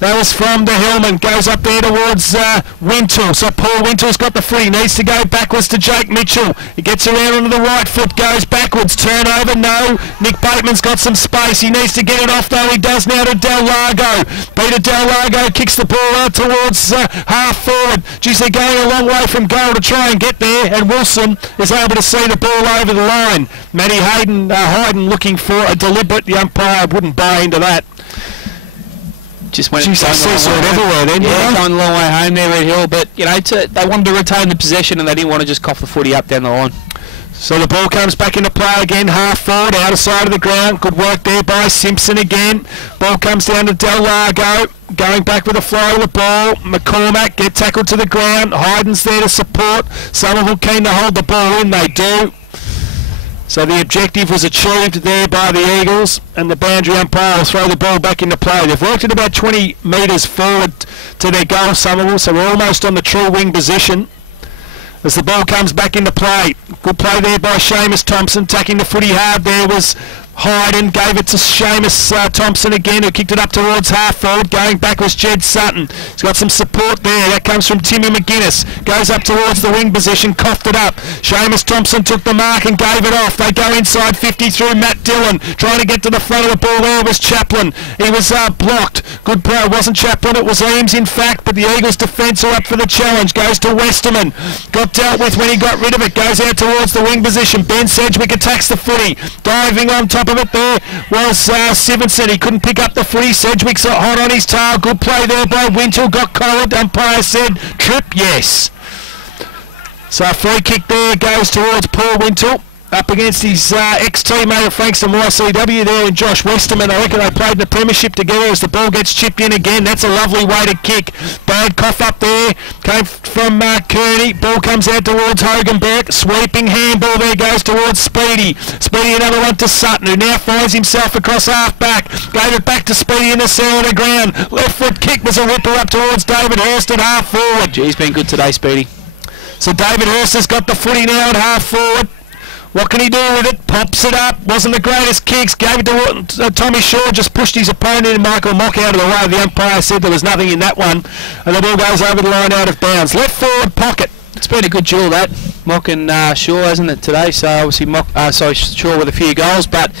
That was from the Hillman. Goes up there towards Wintle. So Paul Wintle's got the footy. Needs to go backwards to Jake Mitchell. He gets around onto the right foot. Goes backwards. Turnover. No. Nick Bateman's got some space. He needs to get it off though. He does now to Del Largo. Peter Del Largo kicks the ball out towards half forward. Geez, they're going a long way from goal to try and get there. And Wilson is able to see the ball over the line. Matty Hayden looking for a deliberate. The umpire wouldn't buy into that. Just went everywhere then. Yeah, going a long way home there, Red Hill. But, you know, they wanted to retain the possession and they didn't want to just cough the footy up down the line. So the ball comes back into play again, half forward, outer side of the ground. Good work there by Simpson again. Ball comes down to Del Largo. Going back with a flow of the ball. McCormack get tackled to the ground. Hayden's there to support. Somerville keen to hold the ball in. They do. So the objective was achieved there by the Eagles, and the boundary umpire will throw the ball back into play. They've worked it about 20 metres forward to their goal, Somerville, so we're almost on the true wing position. As the ball comes back into play. Good play there by Seamus Thompson, taking the footy hard. There was Hayden, gave it to Seamus Thompson again, who kicked it up towards half forward. Going back was Jed Sutton. He's got some support there. That comes from Timmy McGuinness. Goes up towards the wing position, coughed it up. Seamus Thompson took the mark and gave it off. They go inside 50 through Matt Dillon. Trying to get to the front of the ball there was Chaplin. He was blocked. Good play. It wasn't Chaplin, it was Eames in fact, but the Eagles defence are up for the challenge. Goes to Westerman. Got dealt with when he got rid of it. Goes out towards the wing position. Ben Sedgwick attacks the footy. Diving on top of it there was Sivenson. He couldn't pick up the footy. Sedgwick's hot on his tail. Good play there by Wintle. Got collared. Umpire said trip, yes. So a free kick there goes towards Paul Wintle. Up against his ex-teammate of Frankston YCW there in Josh Westerman. I reckon they played in the premiership together as the ball gets chipped in again. That's a lovely way to kick. Bad cough up there. Came from Kearney. Ball comes out towards Hoganberg. Sweeping handball there goes towards Speedy. Speedy another one to Sutton, who now finds himself across half-back. Gave it back to Speedy in the center of the ground. Left foot kick was a ripper up towards David Hurst at half-forward. Gee, he's been good today, Speedy. So David Hurst has got the footy now at half-forward. What can he do with it? Pops it up. Wasn't the greatest kicks. Gave it to Tommy Shaw. Just pushed his opponent and Michael Mock out of the way. The umpire said there was nothing in that one. And the ball goes over the line out of bounds. Left forward pocket. It's been a good duel that. Mock and Shaw, hasn't it, today? So obviously Shaw with a few goals, but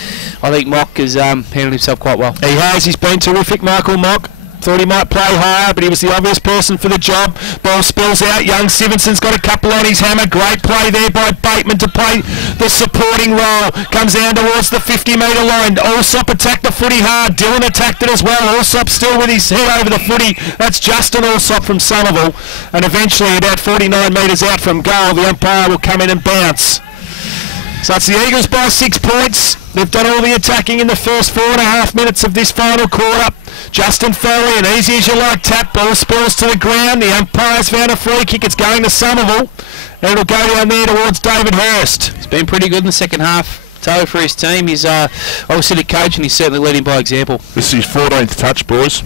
I think Mock has handled himself quite well. He has. He's been terrific, Michael Mock. Thought he might play higher, but he was the obvious person for the job. Ball spills out. Young Sivenson's got a couple on his hammer. Great play there by Bateman to play the supporting role. Comes down towards the 50-metre line. Allsop attacked the footy hard. Dillon attacked it as well. Allsop still with his head over the footy. That's Justin Allsop from Somerville. And eventually, about 49 metres out from goal, the umpire will come in and bounce. So it's the Eagles by 6 points. They've done all the attacking in the first 4.5 minutes of this final quarter. Justin Foley, an easy as you like tap. Ball spills to the ground. The umpire's found a free kick. It's going to Somerville. And it'll go down there towards David Hurst. He's been pretty good in the second half. Toe for his team. He's obviously the coach and he's certainly leading by example. This is his 14th touch, boys.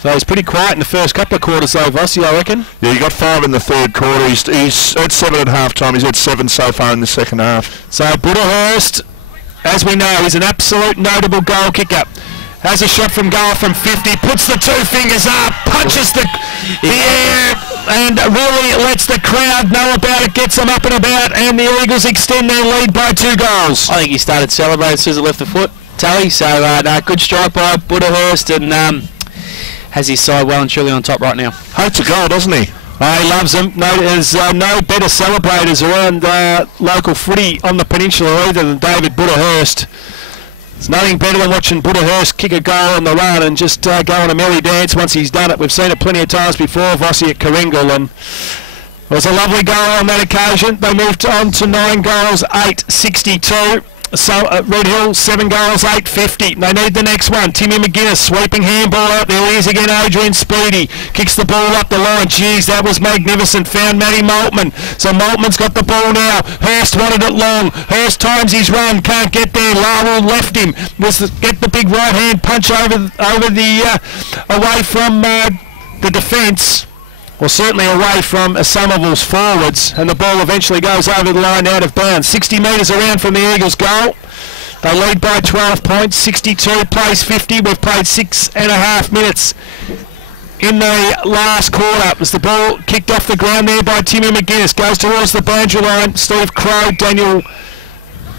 So he's pretty quiet in the first couple of quarters though, Vossi, I reckon. Yeah, he got 5 in the third quarter. He's at 7 at half time. He's had 7 so far in the second half. So Buddhahurst, as we know, is an absolute notable goal kicker. Has a shot from goal from 50, puts the 2 fingers up, punches the air, and really lets the crowd know about it, gets them up and about, and the Eagles extend their lead by 2 goals. I think he started celebrating as soon as he left the foot, Tally, so good strike by Buddhahurst, and has his side well and truly on top right now. Hates a goal, doesn't he? Oh, he loves them. No, there's no better celebrators around local footy on the peninsula either than David Buddhahurst. There's nothing better than watching Buddhahurst kick a goal on the run and just go on a merry dance once he's done it. We've seen it plenty of times before, Vossi at Kooringal, and it was a lovely goal on that occasion. They moved on to 9 goals, 862. So Red Hill, 7 goals, 850. They need the next one. Timmy McGuinness sweeping handball out. There he is again, Adrian Speedy. Kicks the ball up the line. Jeez, that was magnificent. Found Matty Maltman. So Maltman's got the ball now. Hurst wanted it long. Hurst times his run. Can't get there. Larwell left him. Get the big right hand punch over the away from the defence. Well, certainly away from Somerville's forwards, and the ball eventually goes over the line out of bounds. 60 metres around from the Eagles' goal. They lead by 12 points, 62 plays 50. We've played 6.5 minutes in the last quarter as the ball kicked off the ground there by Timmy McGuinness. Goes towards the boundary line. Steve Crow, Daniel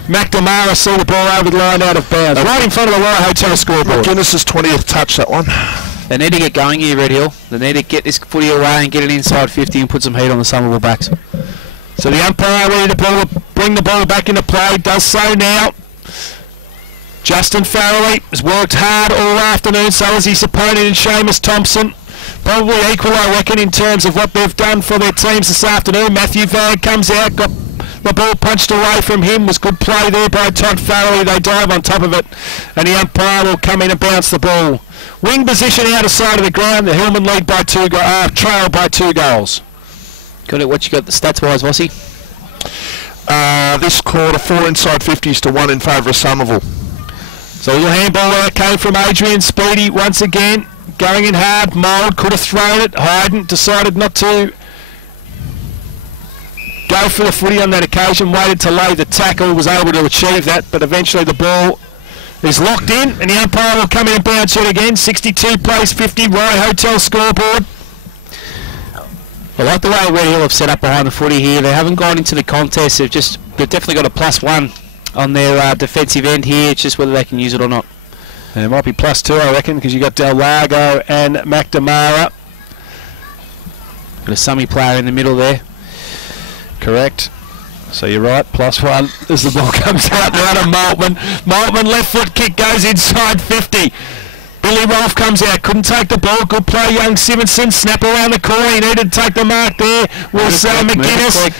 McNamara saw the ball over the line out of bounds. Right in front of the Royal Hotel scoreboard. McGuinness's 20th touch, that one. They need to get going here, Red Hill. They need to get this footy away and get it inside 50 and put some heat on the Somerville backs. So the umpire ready to bring the ball back into play. Does so now. Justin Farrelly has worked hard all afternoon, so has his opponent in Seamus Thompson. Probably equal, I reckon, in terms of what they've done for their teams this afternoon. Matthew Van comes out, got the ball punched away from him. Was good play there by Todd Farrelly. They dive on top of it, and the umpire will come in and bounce the ball. Wing position out of side of the ground. The Hillman lead by trail by 2 goals. Got it. What you got the stats-wise, Vossi? This quarter, 4 inside 50s to 1 in favour of Somerville. So a little handball there came from Adrian Speedy once again. Going in hard. Mould could have thrown it. Hayden decided not to go for the footy on that occasion. Waited to lay the tackle. Was able to achieve that. But eventually the ball is locked in. And the umpire will come in and bounce it again. 62 plays 50. Royal Hotel scoreboard. I like the way Red Hill have set up behind the footy here. They haven't gone into the contest. They've definitely got a +1 on their defensive end here. It's just whether they can use it or not. And it might be +2, I reckon, because you got Del Largo and McNamara. Got a Summy player in the middle there. Correct. So you're right, +1 as the ball comes out now to Maltman. Maltman left foot kick goes inside 50. Billy Rolfe comes out, couldn't take the ball. Good play, young Simonson. Snap around the corner. He needed to take the mark there. Was McGuinness.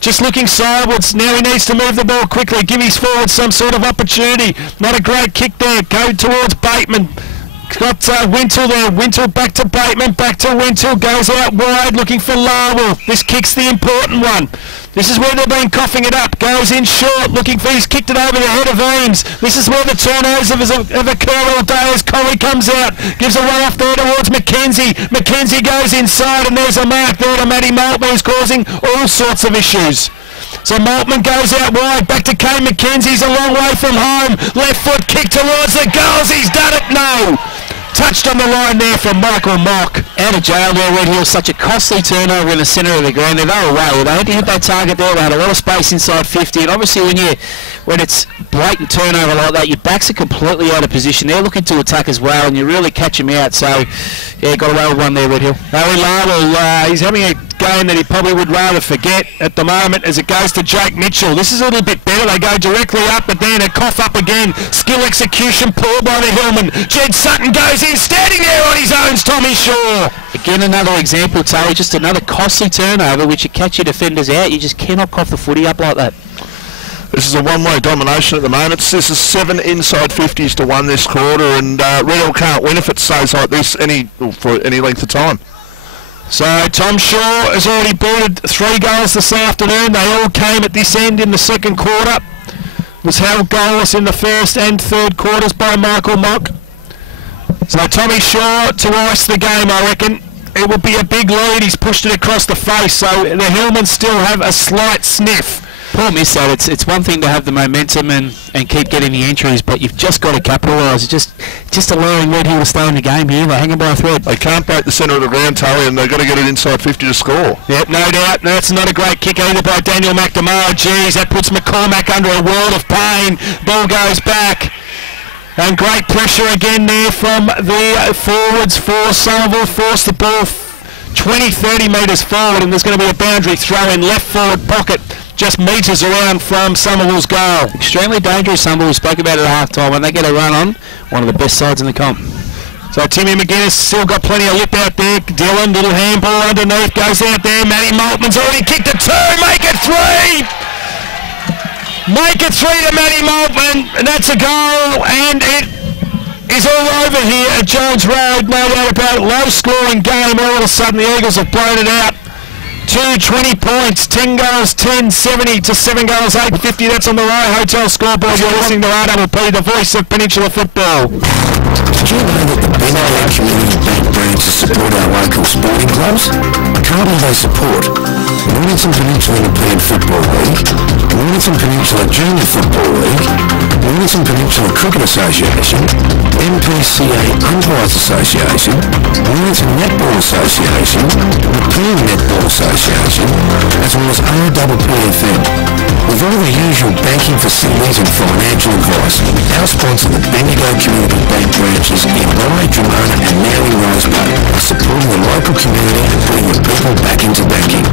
Just looking sideways. Now he needs to move the ball quickly. Give his forward some sort of opportunity. Not a great kick there. Go towards Bateman. Got Wintle there. Wintle back to Bateman. Back to Wintle. Goes out wide looking for Larwell. This kick's the important one. This is where they've been coughing it up. Goes in short, looking for, he's kicked it over the head of Eames. This is where the turnovers have occurred all day as Collie comes out. Gives a run off there towards McKenzie. McKenzie goes inside and there's a mark there to Matty Maltman, who's causing all sorts of issues. So Maltman goes out wide, back to Kane McKenzie. He's a long way from home. Left foot kick towards the goals. He's done it. No. Touched on the line there from Michael Mock. Out of jail there, Red Hill. Such a costly turnover in the centre of the ground. They were away. They had to hit that target there. They had a lot of space inside 50. And obviously when it's blatant turnover like that, your backs are completely out of position. They're looking to attack as well, and you really catch them out. So, yeah, got away with one there, Red Hill. Harry Larwell, he's having a game that he probably would rather forget at the moment as it goes to Jake Mitchell. This is a little bit better. They go directly up, but then a cough up again. Skill execution, poor by the Hillman. Jed Sutton goes in, standing there on his own, Tommy Shaw. Again, another example, Terry, just another costly turnover which you catch your defenders out. You just cannot cough the footy up like that. This is a one-way domination at the moment. This is 7 inside 50s to 1 this quarter, and Red Hill can't win if it stays like this for any length of time. So Tom Shaw has already booted 3 goals this afternoon. They all came at this end in the second quarter. Was held goalless in the first and third quarters by Michael Mock. So Tommy Shaw to ice the game, I reckon. It will be a big lead. He's pushed it across the face, so the Hillmen still have a slight sniff. Poor miss that. It's one thing to have the momentum and keep getting the entries, but you've just got to capitalise. It's just allowing Red Hill to stay in the game here. They're hanging by a thread. They can't break the centre of the ground, Tully, and they've got to get it inside 50 to score. Yep, no doubt. No, it's not a great kick either by Daniel McNamara. Geez, that puts McCormack under a world of pain. Ball goes back. And great pressure again there from the forwards for Somerville. Force the ball 20-30 metres forward, and there's going to be a boundary throw in left forward pocket. Just metres around from Somerville's goal. Extremely dangerous, Somerville. We spoke about it at half-time. When they get a run on, one of the best sides in the comp. So Timmy McGuinness still got plenty of lip out there. Dylan, little handball underneath, goes out there. Matty Maltman's already kicked it 2. Make it 3! Make it 3 to Matty Maltman, and that's a goal, and it is all over here at Jones Road. No doubt about it. Low-scoring game. All of a sudden, the Eagles have blown it out. 20 points, 10 goals, 10-70 to 7 goals, 8-50. That's on the Royal Hotel scoreboard. You're listening to RND2, the voice of Peninsula football. Did you know that the Bendigo Community Bank branches support our local sporting clubs? Currently they support Mornington Peninsula Independent Football League, Mornington Peninsula Junior Football League, Northern Peninsula Cricket Association, MPCA Umpires Association, Wellington Netball Association, McLean Netball Association, as well as RWPFM. With all the usual banking facilities and financial advice, our sponsor, the Bendigo Community Bank branches in Rye, Dramona and now in Rosebud, are supporting the local community and putting the people back into banking.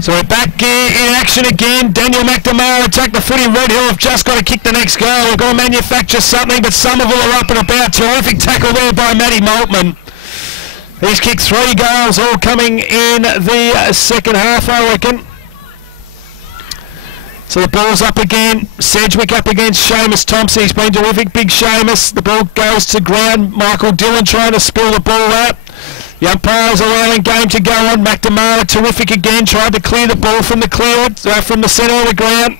So we're back in action again. Daniel McNamara attacked the footy. Red Hill have just got to kick the next goal. We've got to manufacture something, but Somerville are up and about. Terrific tackle there by Matty Maltman. He's kicked 3 goals, all coming in the second half, I reckon. So the ball's up again. Sedgwick up against Seamus Thompson. He's been terrific. Big Seamus. The ball goes to ground. Michael Dillon trying to spill the ball out. The umpire's allowing game to go on. McNamara terrific again. Tried to clear the ball from the from the centre of the ground.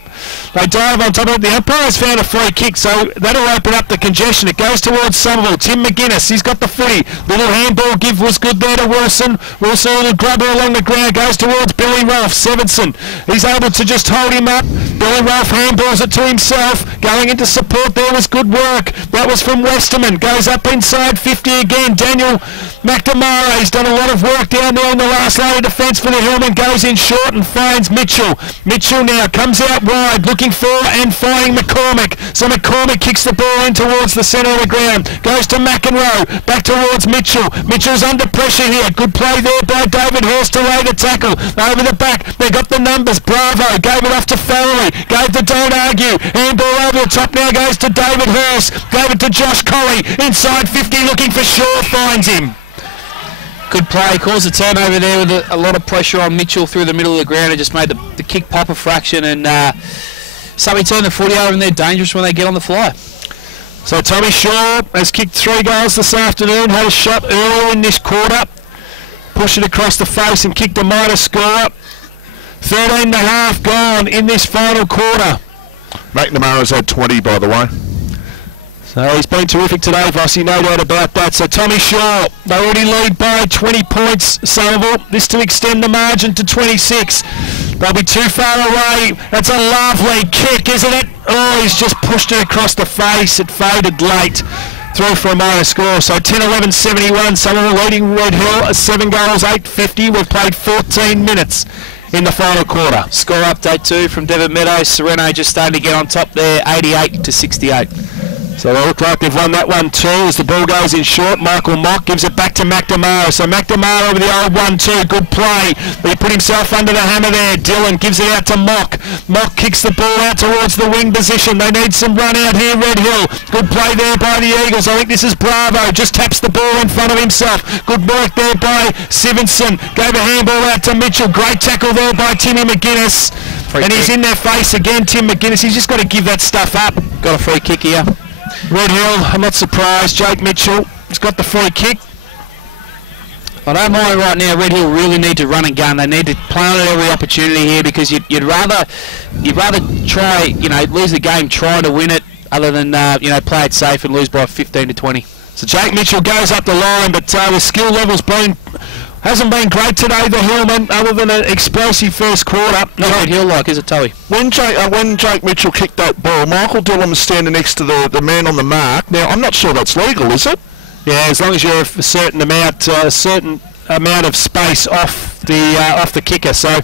They dive on top of it. The umpire's found a free kick, so that'll open up the congestion. It goes towards Somerville. Tim McGuinness, he's got the footy. Little handball give was good there to Wilson. Wilson, a little grubber along the ground, goes towards Billy Ralph. Sevenson, he's able to just hold him up. Billy Ralph handballs it to himself. Going into support there was good work. That was from Westerman. Goes up inside 50 again. Daniel McNamara, he's done a lot of work down there in the last line of defence for the Hillman. Goes in short and finds Mitchell. Mitchell now comes out wide, looking for and finding McCormick. So McCormick kicks the ball in towards the centre of the ground. Goes to McEnroe. Back towards Mitchell. Mitchell's under pressure here. Good play there by David Hurst to lay the tackle. Over the back. They got the numbers. Bravo. Gave it off to Farrelly. Gave the Don't Argue. Handball over the top now goes to David Hurst. Gave it to Josh Colley. Inside 50 looking for Shaw. Finds him. Good play, caused a turnover there with a lot of pressure on Mitchell through the middle of the ground. It just made the kick pop a fraction, and somebody turned the footy over and they're dangerous when they get on the fly. So Tommy Shaw has kicked 3 goals this afternoon, had a shot earlier in this quarter, pushed it across the face and kicked a minor score. 13.5 gone in this final quarter. McNamara's had 20, by the way. So he's been terrific today, Vossi, no doubt about that. So Tommy Shaw, they already lead by 20 points, Somerville. This to extend the margin to 26. They'll be too far away. That's a lovely kick, isn't it? Oh, he's just pushed it across the face. It faded late. Through for a minor score. So 10-11-71. Somerville leading Red Hill. 7 goals, 8.50. We've played 14 minutes in the final quarter. Score update too from Devon Meadows. Sereno just starting to get on top there, 88-68. So they look like they've won that one too as the ball goes in short. Michael Mock gives it back to McNamara. So McNamara over the old 1-2. Good play. But he put himself under the hammer there. Dillon gives it out to Mock. Mock kicks the ball out towards the wing position. They need some run out here, Red Hill. Good play there by the Eagles. I think this is Bravo. Just taps the ball in front of himself. Good work there by Sivenson. Gave a handball out to Mitchell. Great tackle there by Timmy McGuinness. And he's in their face again, Tim McGuinness. He's just got to give that stuff up. Got a free kick here. Red Hill, I'm not surprised. Jake Mitchell has got the free kick. I don't mind right now. Red Hill really need to run and gun. They need to play on every opportunity here because you'd rather try, lose the game trying to win it, other than play it safe and lose by 15 to 20. So Jake Mitchell goes up the line, but the skill level's hasn't been great today, the Hillman, other than an explosive first quarter. Not Red Hill like, is it, Toey? When Jake Mitchell kicked that ball, Michael Dillon was standing next to the man on the mark. Now, I'm not sure that's legal, is it? Yeah, as long as you're a certain amount of space off the kicker. So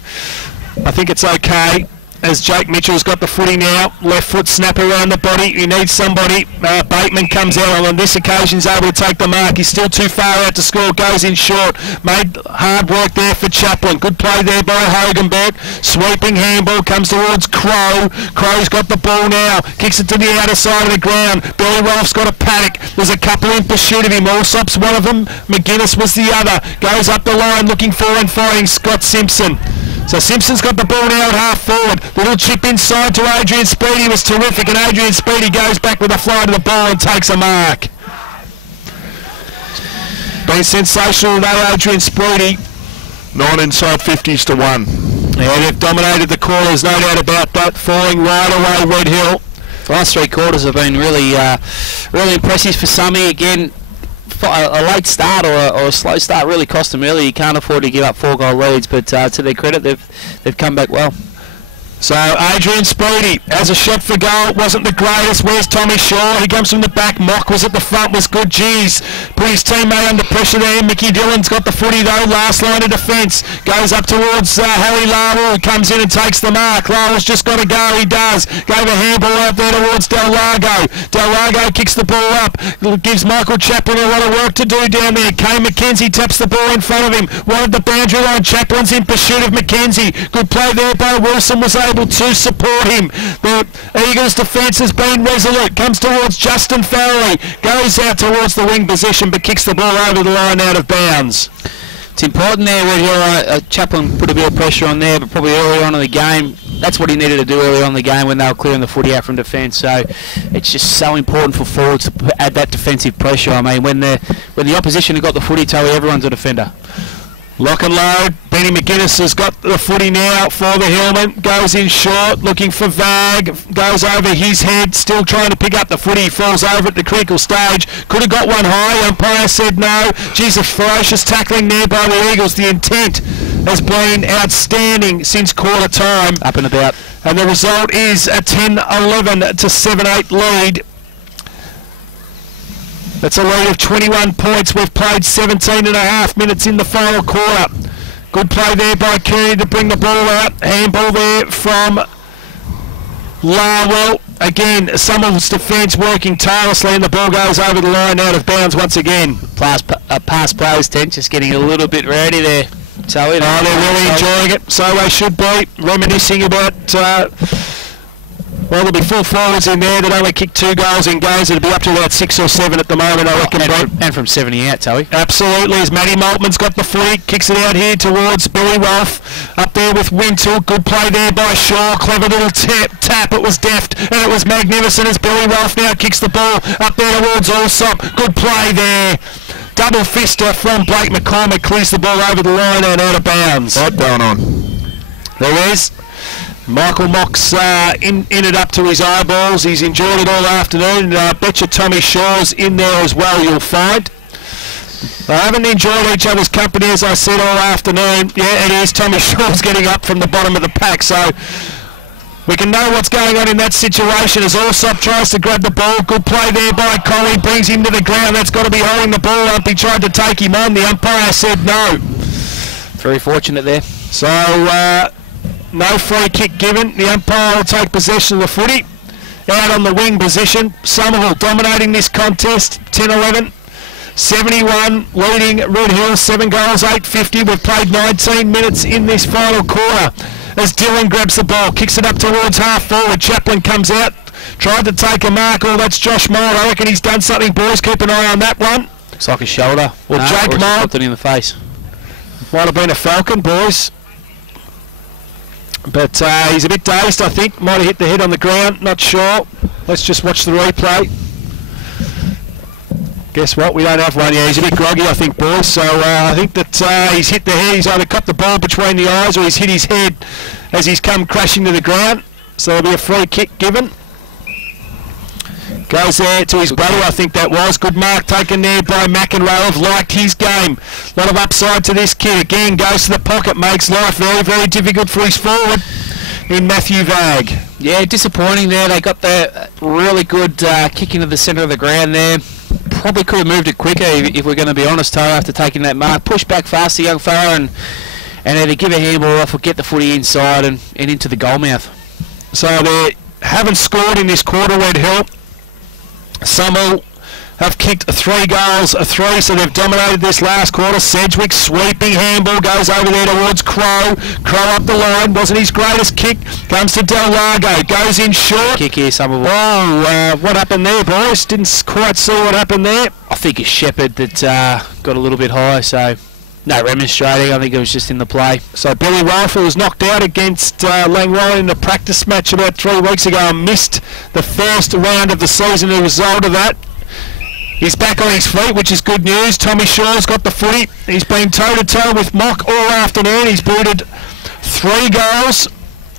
I think it's okay. As Jake Mitchell's got the footy now, left foot snap around the body. He needs somebody. Bateman comes out on this occasion, is able to take the mark. He's still too far out to score, goes in short. Made hard work there for Chaplin. Good play there by Hogenberg. Sweeping handball comes towards Crow. Crow's got the ball now. Kicks it to the outer side of the ground. Billy Ralph's got a paddock. There's a couple in pursuit of him. Allsop's one of them. McGuinness was the other. Goes up the line looking for and finding Scott Simpson. So Simpson's got the ball now at half forward. Little chip inside to Adrian Speedy was terrific, and Adrian Speedy goes back with a fly to the ball and takes a mark. Been sensational today, Adrian Speedy. 9 inside 50s to 1. Yeah, they've dominated the quarters, no doubt about that. Falling right away, Red Hill. The last 3 quarters have been really impressive for Summy. Again, a late start or a slow start really cost them early. You can't afford to give up 4-goal leads, but to their credit, they've come back well. So Adrian Speedy has a shot for goal. Wasn't the greatest. Where's Tommy Shaw? He comes from the back. Mock was at the front. Was good. Geez. Put his teammate under pressure there. Mickey Dillon's got the footy though. Last line of defence. Goes up towards Harry Larwell. Comes in and takes the mark. Larwell's just got to go. He does. Gave a handball out there towards Del Largo. Del Largo kicks the ball up. Gives Michael Chaplin a lot of work to do down there. Kane McKenzie taps the ball in front of him. Wanted the boundary line. Chaplin's in pursuit of McKenzie. Good play there by Wilson. Was able to support him. The Eagles defence has been resolute. Comes towards Justin Farrelly. Goes out towards the wing position but kicks the ball over the line out of bounds. It's important there where Chaplin put a bit of pressure on there, but probably early on in the game, that's what he needed to do early on in the game when they were clearing the footy out from defence. So it's just so important for forwards to add that defensive pressure. I mean, when the opposition have got the footy, Tully, everyone's a defender. Lock and load. Benny McGuinness has got the footy now for the Hillman. Goes in short, looking for Vag. Goes over his head, still trying to pick up the footy. Falls over at the critical stage. Could have got one high. Umpire said no. Geez, a ferocious tackling there by the Eagles. The intent has been outstanding since quarter time. Up and about. And the result is a 10-11 to 7-8 lead. That's a lead of 21 points. We've played 17 and a half minutes in the final quarter. Good play there by Kearney to bring the ball out. Handball there from Larwell. Again, Somerville's defence working tirelessly and the ball goes over the line out of bounds once again. Past players' tent just getting a little bit ready there. So they're really enjoying it. So they should be. Reminiscing about... well, there'll be full forwards in there that only kick 2 goals in games. It'll be up to about 6 or 7 at the moment, I reckon. And from 70 out, Toey. Absolutely, as Matty Maltman's got the footy, kicks it out here towards Billy Rolfe. Up there with Wintle. Good play there by Shaw. Clever little tap. It was deft and it was magnificent as Billy Rolfe now kicks the ball up there towards Allsop. Good play there. Double fister from Blake McCormick. Clears the ball over the line and out of bounds. Right down on. There is. Michael Mock's in it up to his eyeballs. He's enjoyed it all afternoon. I bet you Tommy Shaw's in there as well, you'll find. They haven't enjoyed each other's company, as I said, all afternoon. Yeah, it is. Tommy Shaw's getting up from the bottom of the pack, so we can know what's going on in that situation as Allsop tries to grab the ball. Good play there by Collie. Brings him to the ground. That's got to be holding the ball up. He tried to take him on. The umpire said no. Very fortunate there. So... no free kick given. The umpire will take possession of the footy. Out on the wing position. Somerville dominating this contest. 10-11. 71 leading Red Hill. 7 goals, 850. We've played 19 minutes in this final quarter. As Dillon grabs the ball. Kicks it up towards half forward. Chaplin comes out. Tried to take a mark. Oh, that's Josh Mould. I reckon he's done something, boys. Keep an eye on that one. Looks like a shoulder. Well, Jake Mould. Put it in the face. Might have been a Falcon, boys. But he's a bit dazed, I think. Might have hit the head on the ground. Not sure. Let's just watch the replay. Guess what? We don't have one. Yeah, he's a bit groggy, I think, boys. So I think that he's hit the head. He's either caught the ball between the eyes or he's hit his head as he's come crashing to the ground. So there'll be a free kick given. Goes there to his brother, I think that was. Good mark taken there by McEnroe. I've liked his game. A lot of upside to this kid. Again, goes to the pocket, makes life very, very difficult for his forward in Matthew Vag. Yeah, disappointing there. They got the really good kick into the centre of the ground there. Probably could have moved it quicker if we're going to be honest, Tara, after taking that mark. Push back fast, the young fella, and either give a handball off or get the footy inside and into the goal mouth. So they haven't scored in this quarter, Red Hill. Somerville have kicked 3 goals, 3, so they've dominated this last quarter. Sedgwick sweeping handball, goes over there towards Crow. Crow up the line, wasn't his greatest kick. Comes to Del Largo, goes in short. Kick here, Somerville. Oh, what happened there, boys? Didn't quite see what happened there. I think it's Shepherd that got a little bit high, so no remonstrating. I think it was just in the play. So Billy Rolfe, who was knocked out against Langwarrin in a practice match about 3 weeks ago and missed the first round of the season as a result of that. He's back on his feet, which is good news. Tommy Shaw's got the footy. He's been toe-to-toe with Mock all afternoon. He's booted 3 goals.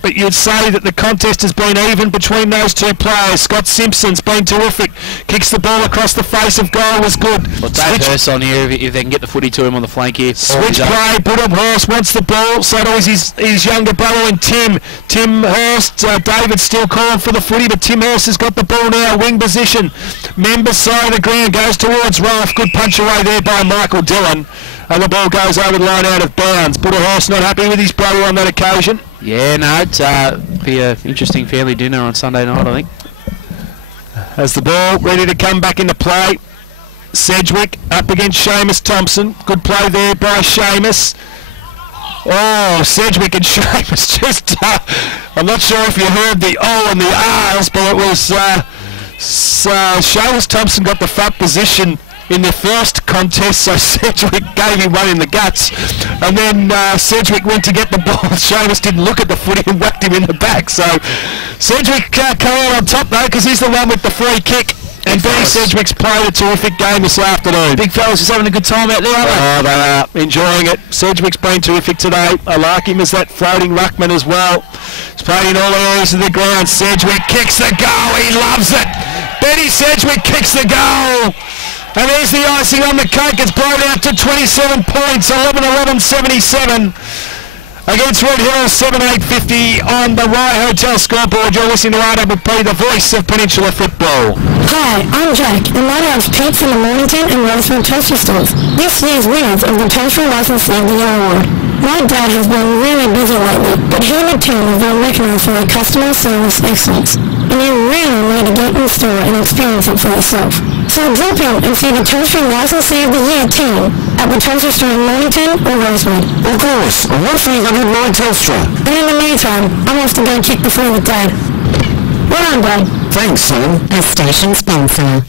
but you'd say that the contest has been even between those two players. Scott Simpson's been terrific. Kicks the ball across the face of goal, was good. Well, Dave Hurst on here if they can get the footy to him on the flank here. Switch play, Bulldog Hurst wants the ball, so does his younger brother and Tim. Tim Hurst, David's still calling for the footy, but Tim Hurst has got the ball now, wing position. Member side of the ground, goes towards Ralph. Good punch away there by Michael Dillon. And the ball goes over the line out of bounds. Bulldog Hurst not happy with his brother on that occasion. Yeah, no, it's be an interesting family dinner on Sunday night, I think. As the ball ready to come back into play. Sedgwick up against Seamus Thompson. Good play there by Seamus. Oh, Sedgwick and Seamus just... I'm not sure if you heard the O and the R's, but it was... Seamus Thompson got the front position in the first contest, so Sedgwick gave him one in the guts, and then Sedgwick went to get the ball. Seamus didn't look at the footy and whacked him in the back, so Sedgwick came out on top though, because he's the one with the free kick. And Benny Sedgwick's played a terrific game this afternoon. Big fellas just having a good time out there, aren't they? Oh, they are enjoying it. Sedgwick's been terrific today. I like him as that floating ruckman as well. He's played in all areas of the ground. Sedgwick kicks the goal. He loves it. Benny Sedgwick kicks the goal. And there's the icing on the cake. It's blown out to 27 points. 11-11-77. Against Red Hill, 7-8-50 on the Rye Hotel scoreboard. You're listening to RND2, the voice of Peninsula football. Hi, I'm Jack, the mother of Pete from the Mornington and Rosewood Toaster Stores. This year's winners of the Toaster License of the Year Award. My dad has been really busy lately, but he and the team have been recognized for their customer service excellence. And you really need to get in the store and experience it for yourself. So drop in and see the Toaster Licensee of the Year team at the Toaster Store in Mornington or Rosewood. Of course, what for you got in my Telstra? And in the meantime, I'm off to go kick the floor with Dad. Well on, Dad. Thanks, son. The station sponsor.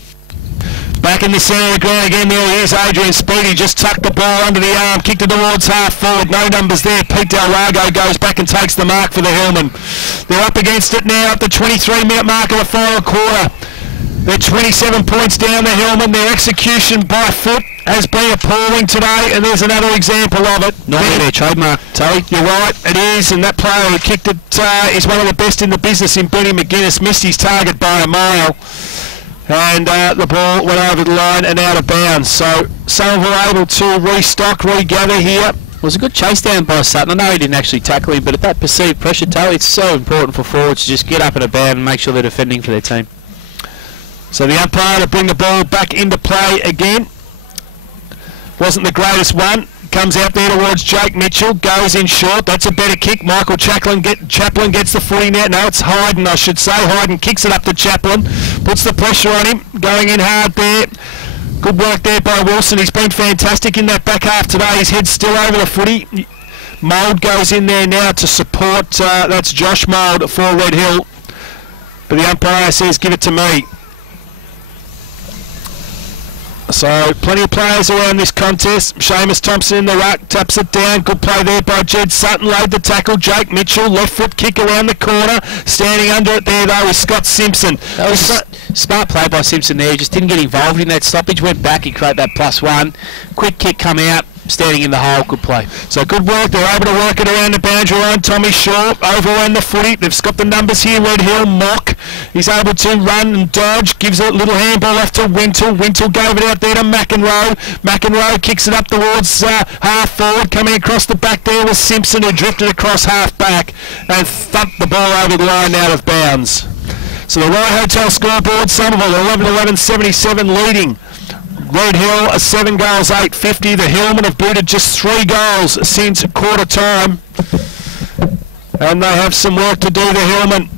Back in the centre of the ground again, there is Adrian Speedy, just tucked the ball under the arm, kicked it towards half forward, no numbers there. Pete Del Lago goes back and takes the mark for the Hillman. They're up against it now at the 23-minute mark of the final quarter. They're 27 points down the Hillman. Their execution by foot has been appalling today, and there's another example of it. Not their trademark, Tully. You're right, it is, and that player who kicked it is one of the best in the business in Benny McGuinness. Missed his target by a mile. And the ball went over the line and out of bounds. So Somerville able to restock, regather here. It was a good chase down by Sutton. I know he didn't actually tackle him, but at that perceived pressure, Tully, it's so important for forwards to just get up and about and make sure they're defending for their team. So the umpire to bring the ball back into play again. Wasn't the greatest one. Comes out there towards Jake Mitchell, goes in short. That's a better kick. Michael Chaplin gets the footy now. No, it's Hayden, I should say. Hayden kicks it up to Chaplin, puts the pressure on him, going in hard there. Good work there by Wilson. He's been fantastic in that back half today. His head's still over the footy. Mould goes in there now to support. That's Josh Mould for Red Hill. But the umpire says, give it to me. So plenty of players around this contest. Seamus Thompson in the ruck, taps it down. Good play there by Jed Sutton. Laid the tackle. Jake Mitchell, left foot kick around the corner. Standing under it there though is Scott Simpson. That was smart play by Simpson there. He just didn't get involved in that stoppage. Went back, he created that +1. Quick kick come out. Standing in the hole, good play. So good work, they're able to work it around the boundary line. Tommy Shaw overran the footy. They've got the numbers here. Red Hill, Mock. He's able to run and dodge, gives a little handball off to Wintle. Wintle gave it out there to McEnroe. McEnroe kicks it up towards half forward. Coming across the back there was Simpson, who drifted across half back and thumped the ball over the line out of bounds. So the Rye Hotel scoreboard, Somerville 11-11-77 leading. Red Hill 7 goals, 8-50. The Hillmen have booted just 3 goals since quarter time. And they have some work to do, the Hillmen.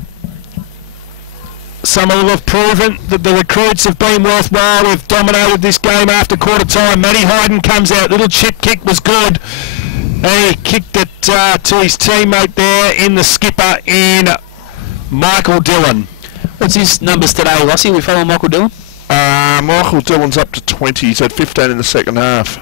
Some of them have proven that the recruits have been worthwhile. They've dominated this game after quarter time. Matty Hayden comes out. Little chip kick was good. And he kicked it to his teammate there in the skipper in Michael Dillon. What's his numbers today, Rossi? We follow Michael Dillon? Michael Dillon's up to 20. He's had 15 in the second half.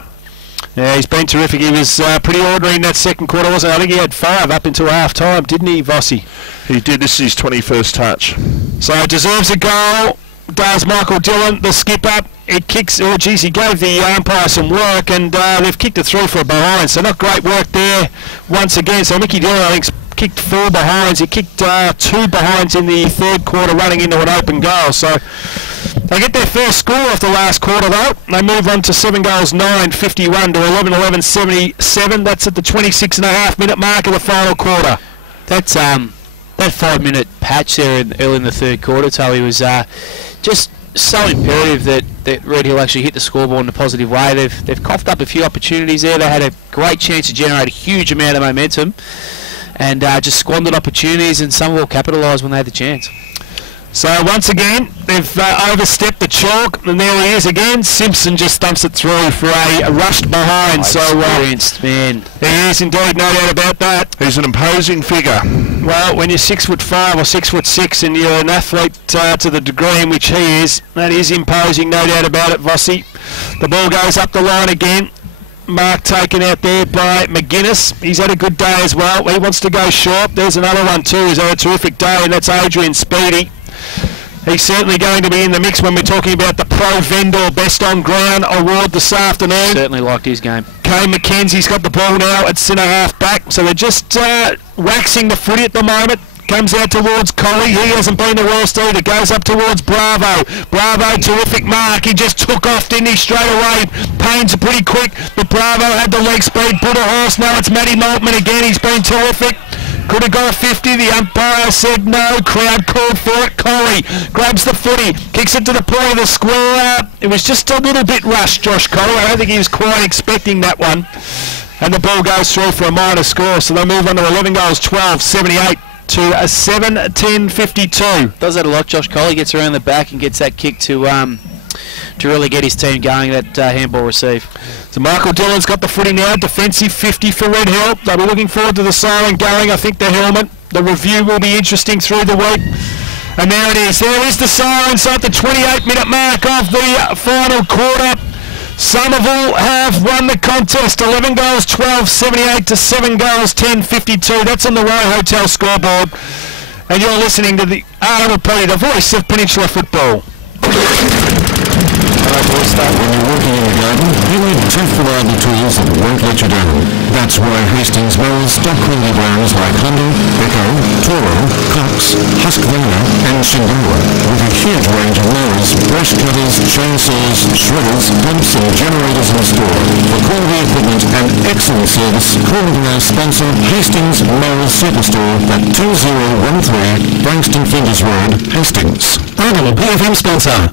Yeah, he's been terrific. He was pretty ordinary in that second quarter, wasn't he? I think he had 5 up until half time, didn't he, Vossi? He did. This is his 21st touch. So deserves a goal. Does Michael Dillon, the skipper. It kicks. Oh, geez, he gave the umpire some work, and they've kicked it through for a behind. So not great work there once again. So Mickey Dillon, I think, kicked 4 behinds. He kicked 2 behinds in the third quarter running into an open goal. So they get their first score off the last quarter though. They move on to 7 goals 9-51 to 11-11 77. That's at the 26.5-minute mark of the final quarter. That's that 5-minute patch there early in the third quarter, Tully, was just so imperative that Red Hill actually hit the scoreboard in a positive way. They've coughed up a few opportunities there. They had a great chance to generate a huge amount of momentum and just squandered opportunities, and Somerville capitalised when they had the chance. So once again, they've overstepped the chalk, and there he is again. Simpson just dumps it through for a rushed behind. Experienced man. He is indeed, no doubt about that. He's an imposing figure. Well, when you're 6'5" or 6'6" and you're an athlete to the degree in which he is, that is imposing, no doubt about it, Vossi. The ball goes up the line again. Mark taken out there by McGuinness. He's had a good day as well. He wants to go short. There's another one too. He's had a terrific day, and that's Adrian Speedy. He's certainly going to be in the mix when we're talking about the Pro Vendor Best on Ground award this afternoon. Certainly liked his game. Kane McKenzie's got the ball now at centre half back, so they're just waxing the footy at the moment. Comes out towards Collie. He hasn't been the worst either. Goes up towards Bravo. Bravo, terrific mark. He just took off, didn't he, straight away. Payne's pretty quick, but Bravo had the leg speed. Put a horse. Now it's Matty Maltman again. He's been terrific. Could have got a 50. The umpire said no. Crowd called for it. Collie grabs the footy. Kicks it to the point of the square. It was just a little bit rushed, Josh Collie. I don't think he was quite expecting that one. And the ball goes through for a minor score. So they move on to 11 goals 12-78. To a 7-10-52. Does that a lot, Josh Collie. Gets around the back and gets that kick to really get his team going, that handball receive. So Michael Dillon's got the footy now. Defensive 50 for Red Hill. They'll be looking forward to the siren going. I think the helmet. The review will be interesting through the week. And there it is. There is the siren. So at the 28-minute mark of the final quarter, Somerville have won the contest, 11 goals 12-78 to 7 goals 10-52. That's on the Roy Hotel scoreboard. And you're listening to the RND2, the voice of Peninsula football. When you're working in the garden, you need tough, reliable tools that won't let you down. That's why Hastings Mills stock quality brands like Honda, Echo, Toro, Cox, Husqvarna and Shingawa, with a huge range of mowers, brush cutters, chainsaws, shredders, pumps and generators in store. For quality equipment and excellent service, call our sponsor Hastings Mills Superstore at 2013 Frankston Fingers Road, Hastings. I'm a PFM sponsor.